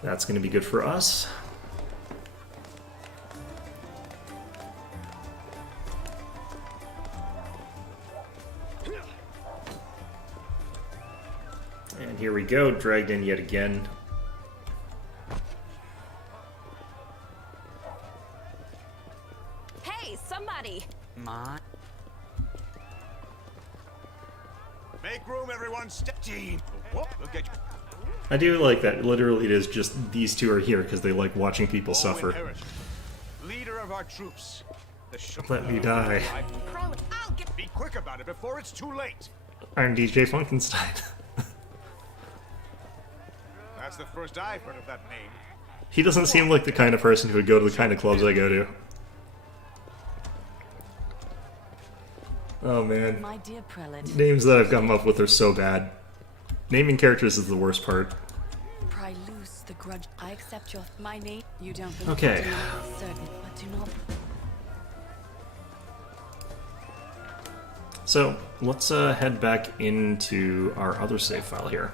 that's going to be good for us. And here we go, dragged in yet again. Hey, somebody! Ma? Make room, everyone. Step. Gene. Whoop, look at you. I do like that. Literally, it is just these two are here because they like watching people suffer. Leader of our troops. Let me die. Prelate, I'll get. Be quick about it before it's too late. I'm DJ Funkenstein. That's the first I've heard of that name. He doesn't seem like the kind of person who would go to the kind of clubs I go to. Oh man. My dear prelate, Names that I've come up with are so bad. Naming characters is the worst part. pry loose the grudge. I accept your my name. You don't believe Okay. me, certain, but do not. So, let's head back into our other save file here.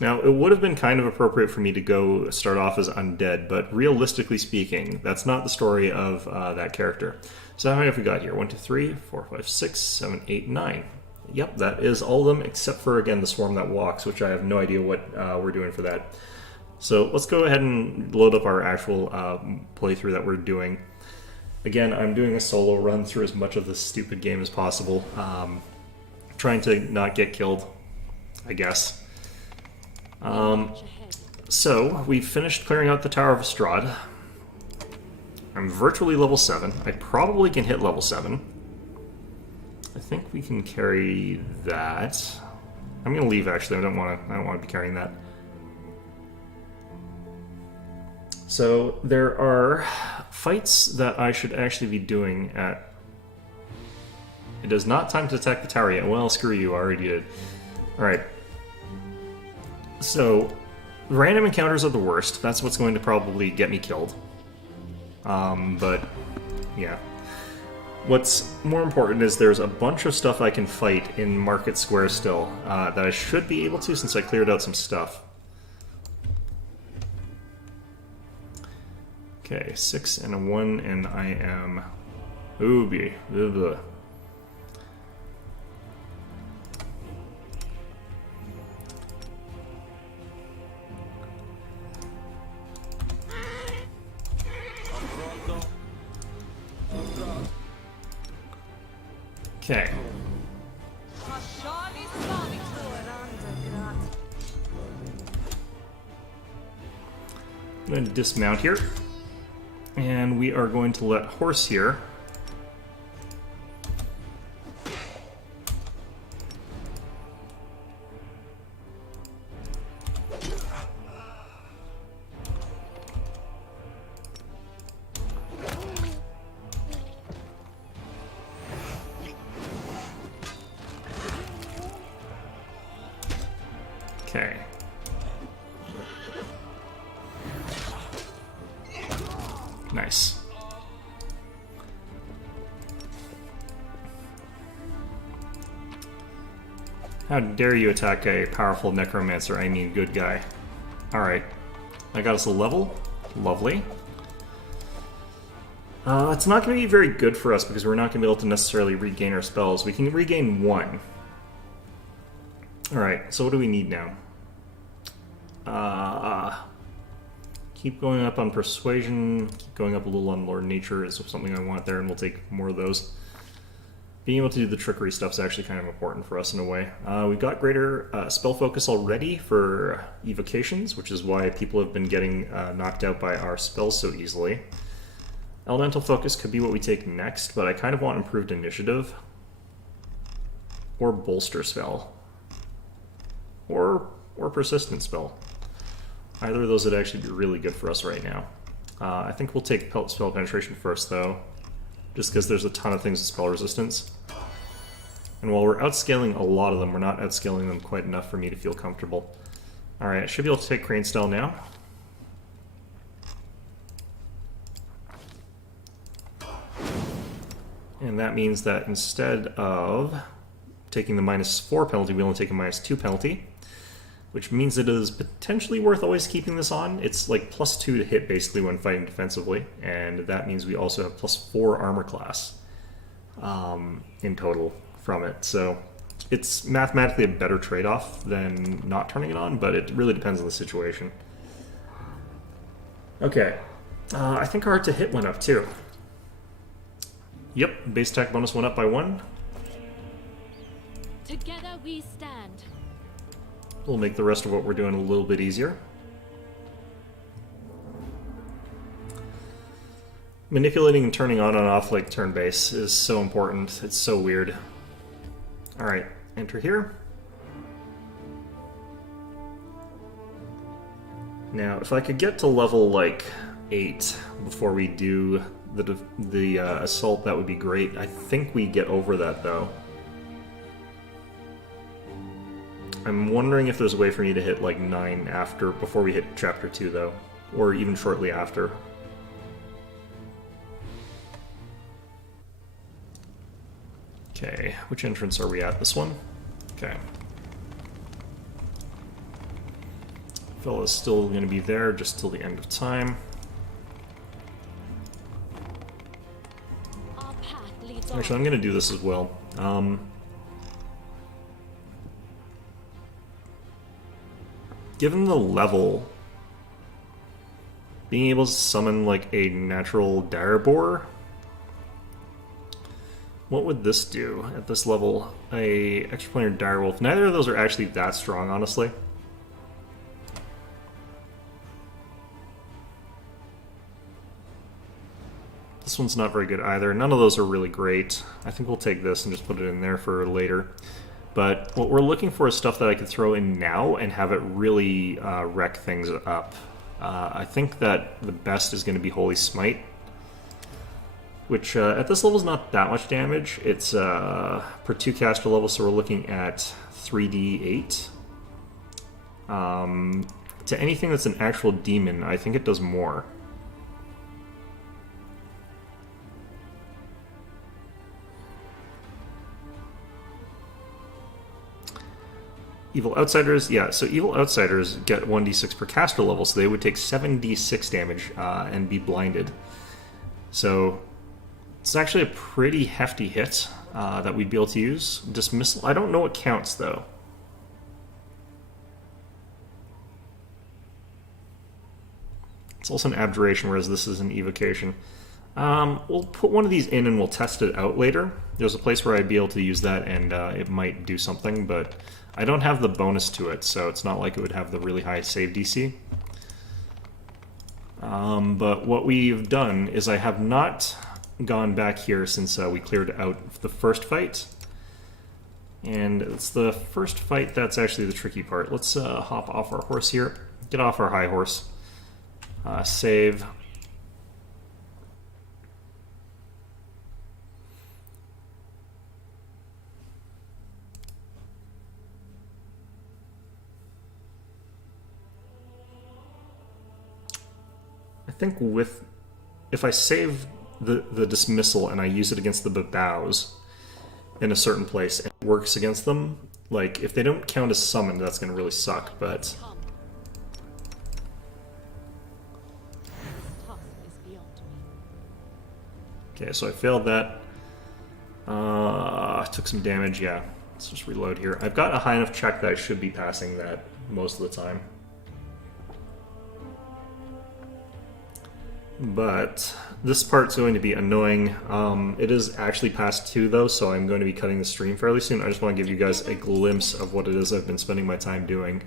Now, it would have been kind of appropriate for me to go start off as undead, but realistically speaking, that's not the story of that character. So how many have we got here? 1, 2, 3, 4, 5, 6, 7, 8, 9. Yep, that is all of them, except for, again, the Swarm That Walks, which I have no idea what we're doing for that. So let's go ahead and load up our actual playthrough that we're doing. Again, I'm doing a solo run through as much of this stupid game as possible. Trying to not get killed, I guess. So, we've finished clearing out the Tower of Strahd. I'm virtually level 7. I probably can hit level 7. I think we can carry that. I'm gonna leave, actually. I don't want to be carrying that. So, there are fights that I should actually be doing at... It is not time to attack the tower yet. Well, screw you, I already did. Alright. So, random encounters are the worst. That's what's going to probably get me killed. But, yeah. What's more important is there's a bunch of stuff I can fight in Market Square still, that I should be able to since I cleared out some stuff. Okay, 6 and a 1, and I am... Ooby. Ugh. Okay. I'm going to dismount here. And we are going to let Horse here. Okay. Nice. How dare you attack a powerful necromancer, I mean good guy. Alright. I got us a level. Lovely. It's not going to be very good for us because we're not going to be able to necessarily regain our spells. We can regain 1. Alright, so what do we need now? Keep going up on Persuasion, keep going up a little on Lord Nature is something I want there, and we'll take more of those. Being able to do the trickery stuff is actually kind of important for us in a way. We've got greater spell focus already for evocations, which is why people have been getting knocked out by our spells so easily. Elemental focus could be what we take next, but I kind of want improved initiative. Or bolster spell. Or persistent spell. Either of those would actually be really good for us right now. I think we'll take spell penetration first, though, just because there's a ton of things with spell resistance. And while we're outscaling a lot of them, we're not outscaling them quite enough for me to feel comfortable. Alright, I should be able to take Crane Style now. And that means that instead of taking the -4 penalty, we only take a -2 penalty. Which means it is potentially worth always keeping this on. It's like +2 to hit basically when fighting defensively, and that means we also have +4 armor class in total from it. So it's mathematically a better trade-off than not turning it on, but it really depends on the situation. Okay, I think our to hit went up too. Yep, base attack bonus went up by 1. Together we stand. We'll make the rest of what we're doing a little bit easier. Manipulating and turning on and off like turn base is so important. It's so weird. Alright, enter here. Now, if I could get to level like 8 before we do the assault, that would be great. I think we get over that though. I'm wondering if there's a way for me to hit like 9 before we hit chapter 2 though, or even shortly after. Okay, which entrance are we at? This one? Okay. Fella's still going to be there just till the end of time. Our path leads on. Actually, I'm going to do this as well. Given the level, being able to summon like a natural dire boar, what would this do at this level? A extraplanar dire wolf. Neither of those are actually that strong, honestly. This one's not very good either. None of those are really great. I think we'll take this and just put it in there for later. But what we're looking for is stuff that I could throw in now and have it really wreck things up. I think that the best is going to be Holy Smite, which at this level is not that much damage. It's per 2 caster level, so we're looking at 3d8. To anything that's an actual demon, I think it does more. Evil Outsiders, yeah, so Evil Outsiders get 1d6 per caster level, so they would take 7d6 damage and be blinded. So it's actually a pretty hefty hit that we'd be able to use. Dismissal, I don't know what counts, though. It's also an abjuration, whereas this is an evocation. We'll put one of these in and we'll test it out later. There's a place where I'd be able to use that and it might do something, but I don't have the bonus to it, so it's not like it would have the really high save DC. But what we've done is I have not gone back here since we cleared out the first fight. And it's the first fight that's actually the tricky part. Let's hop off our horse here. Get off our high horse. Save. I think if I save the dismissal and I use it against the babows in a certain place and it works against them, like if they don't count as summoned, that's going to really suck, but okay, so I failed that. I took some damage, yeah. Let's just reload here. I've got a high enough check that I should be passing that most of the time. But this part's going to be annoying. It is actually past 2 though, so I'm going to be cutting the stream fairly soon. I just want to give you guys a glimpse of what it is I've been spending my time doing.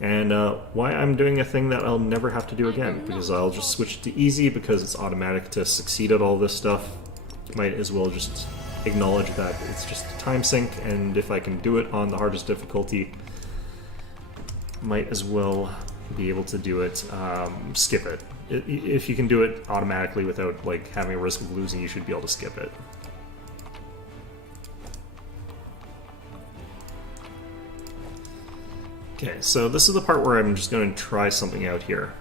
And why I'm doing a thing that I'll never have to do again, because I'll just switch to easy because it's automatic to succeed at all this stuff. Might as well just acknowledge that it's just a time sink, and if I can do it on the hardest difficulty, might as well be able to do it, skip it. If you can do it automatically without like having a risk of losing, you should be able to skip it. Okay, so this is the part where I'm just going to try something out here.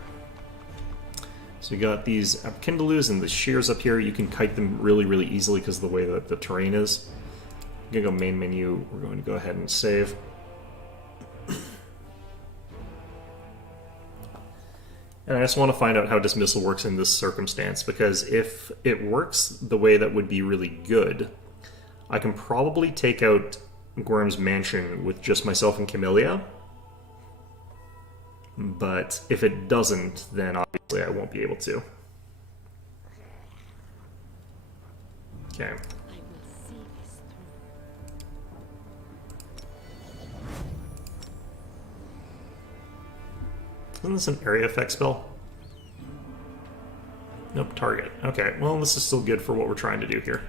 So we got these Kindalus and the shears up here. You can kite them really, really easily because of the way that the terrain is. I'm going to go main menu. We're going to go ahead and save. And I just want to find out how dismissal works in this circumstance, because if it works the way that would be really good, I can probably take out Gorm's Mansion with just myself and Camellia. But if it doesn't, then obviously I won't be able to. Okay. Isn't this an area effect spell? Nope, target. Okay, well, this is still good for what we're trying to do here.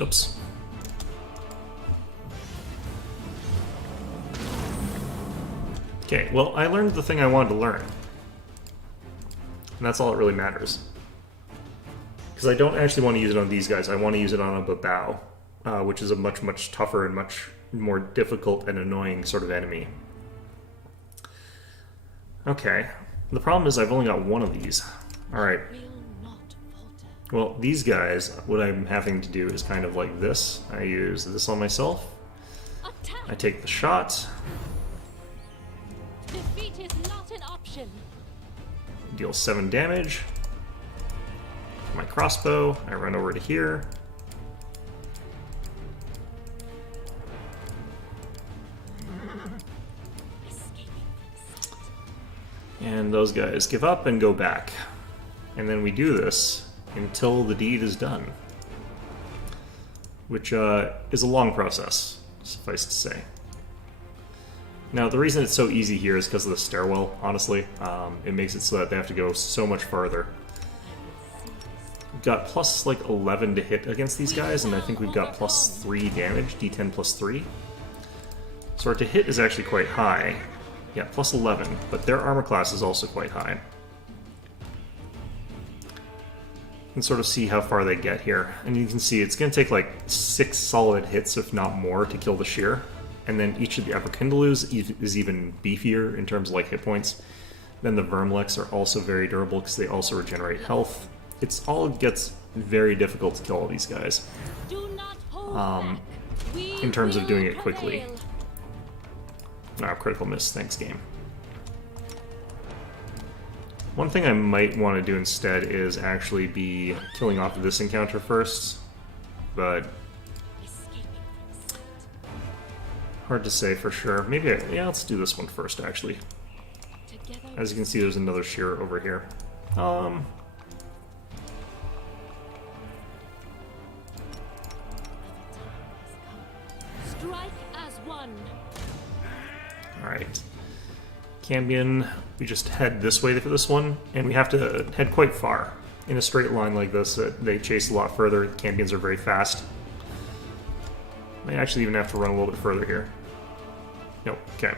Oops. Okay, well, I learned the thing I wanted to learn. And that's all that really matters. Because I don't actually want to use it on these guys, I want to use it on a Babao, which is a much, much tougher and much more difficult and annoying sort of enemy. Okay, the problem is I've only got one of these. Alright. Well, these guys, what I'm having to do is kind of like this. I use this on myself. I take the shot. Defeat is not an option. Deal 7 damage. My crossbow, I run over to here. And those guys give up and go back. And then we do this until the deed is done. Which is a long process, suffice to say. Now, the reason it's so easy here is because of the stairwell, honestly. It makes it so that they have to go so much farther. We've got plus, like, 11 to hit against these guys, and I think we've got plus 3 damage, d10 plus 3. So our to hit is actually quite high. Yeah, plus 11, but their armor class is also quite high. You can sort of see how far they get here. And you can see it's going to take like 6 solid hits, if not more, to kill the Shear. And then each of the upper Kindleus is even beefier in terms of like hit points. Then the Vermlex are also very durable because they also regenerate health. It's all gets very difficult to kill all these guys. Do not hold back. In terms of We doing will it quickly. prevail. Oh, critical miss. Thanks, game. One thing I might want to do instead is actually be killing off this encounter first, but hard to say for sure. Maybe, yeah, let's do this one first, actually. Together As you can see, there's another Shear over here. strike as one. Alright. Cambion, we just head this way for this one, and we have to head quite far. In a straight line like this, they chase a lot further. Cambions are very fast. Might actually even have to run a little bit further here. Nope, okay.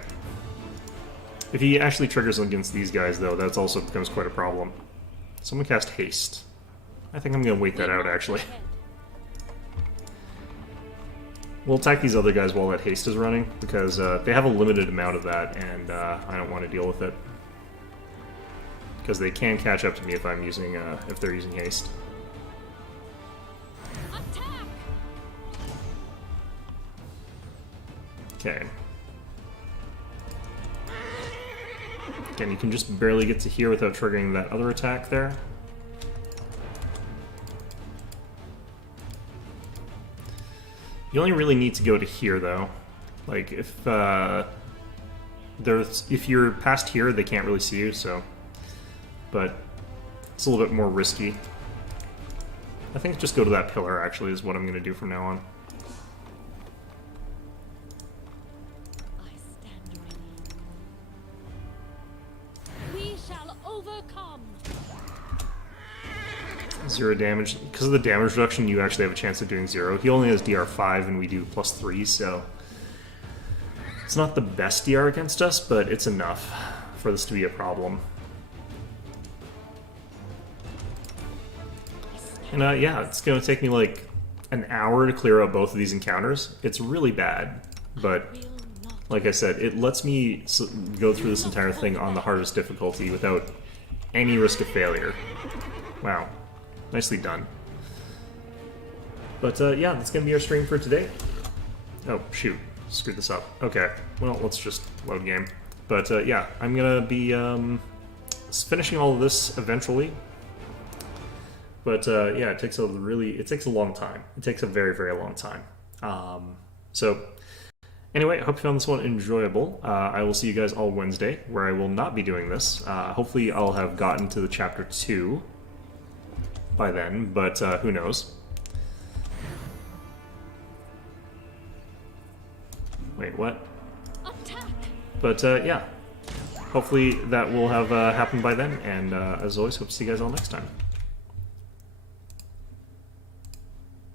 If he actually triggers against these guys, though, that also becomes quite a problem. Someone cast Haste. I think I'm going to wait that out, actually. We'll attack these other guys while that haste is running, because they have a limited amount of that, and I don't want to deal with it. Because they can catch up to me if I'm using, if they're using haste. Attack! Okay. Again, you can just barely get to here without triggering that other attack there. You only really need to go to here, though. Like, if you're past here, they can't really see you, so... But it's a little bit more risky. I think just go to that pillar, actually, is what I'm going to do from now on. I stand ready. We shall overcome. 0 damage. Because of the damage reduction, you actually have a chance of doing 0. He only has DR5 and we do +3, so... It's not the best DR against us, but it's enough for this to be a problem. And yeah, it's going to take me like an hour to clear out both of these encounters. It's really bad, but like I said, it lets me go through this entire thing on the hardest difficulty without any risk of failure. Wow. Nicely done. But yeah, that's going to be our stream for today. Oh, shoot. Screwed this up. Okay, well, let's just load game. But yeah, I'm going to be finishing all of this eventually. But yeah, it takes a long time. It takes a very, very long time. So Anyway, I hope you found this one enjoyable. I will see you guys all Wednesday, where I will not be doing this. Hopefully I'll have gotten to the chapter 2 by then, but who knows. Wait, what? Attack! But yeah, hopefully that will have happened by then, and as always, hope to see you guys all next time.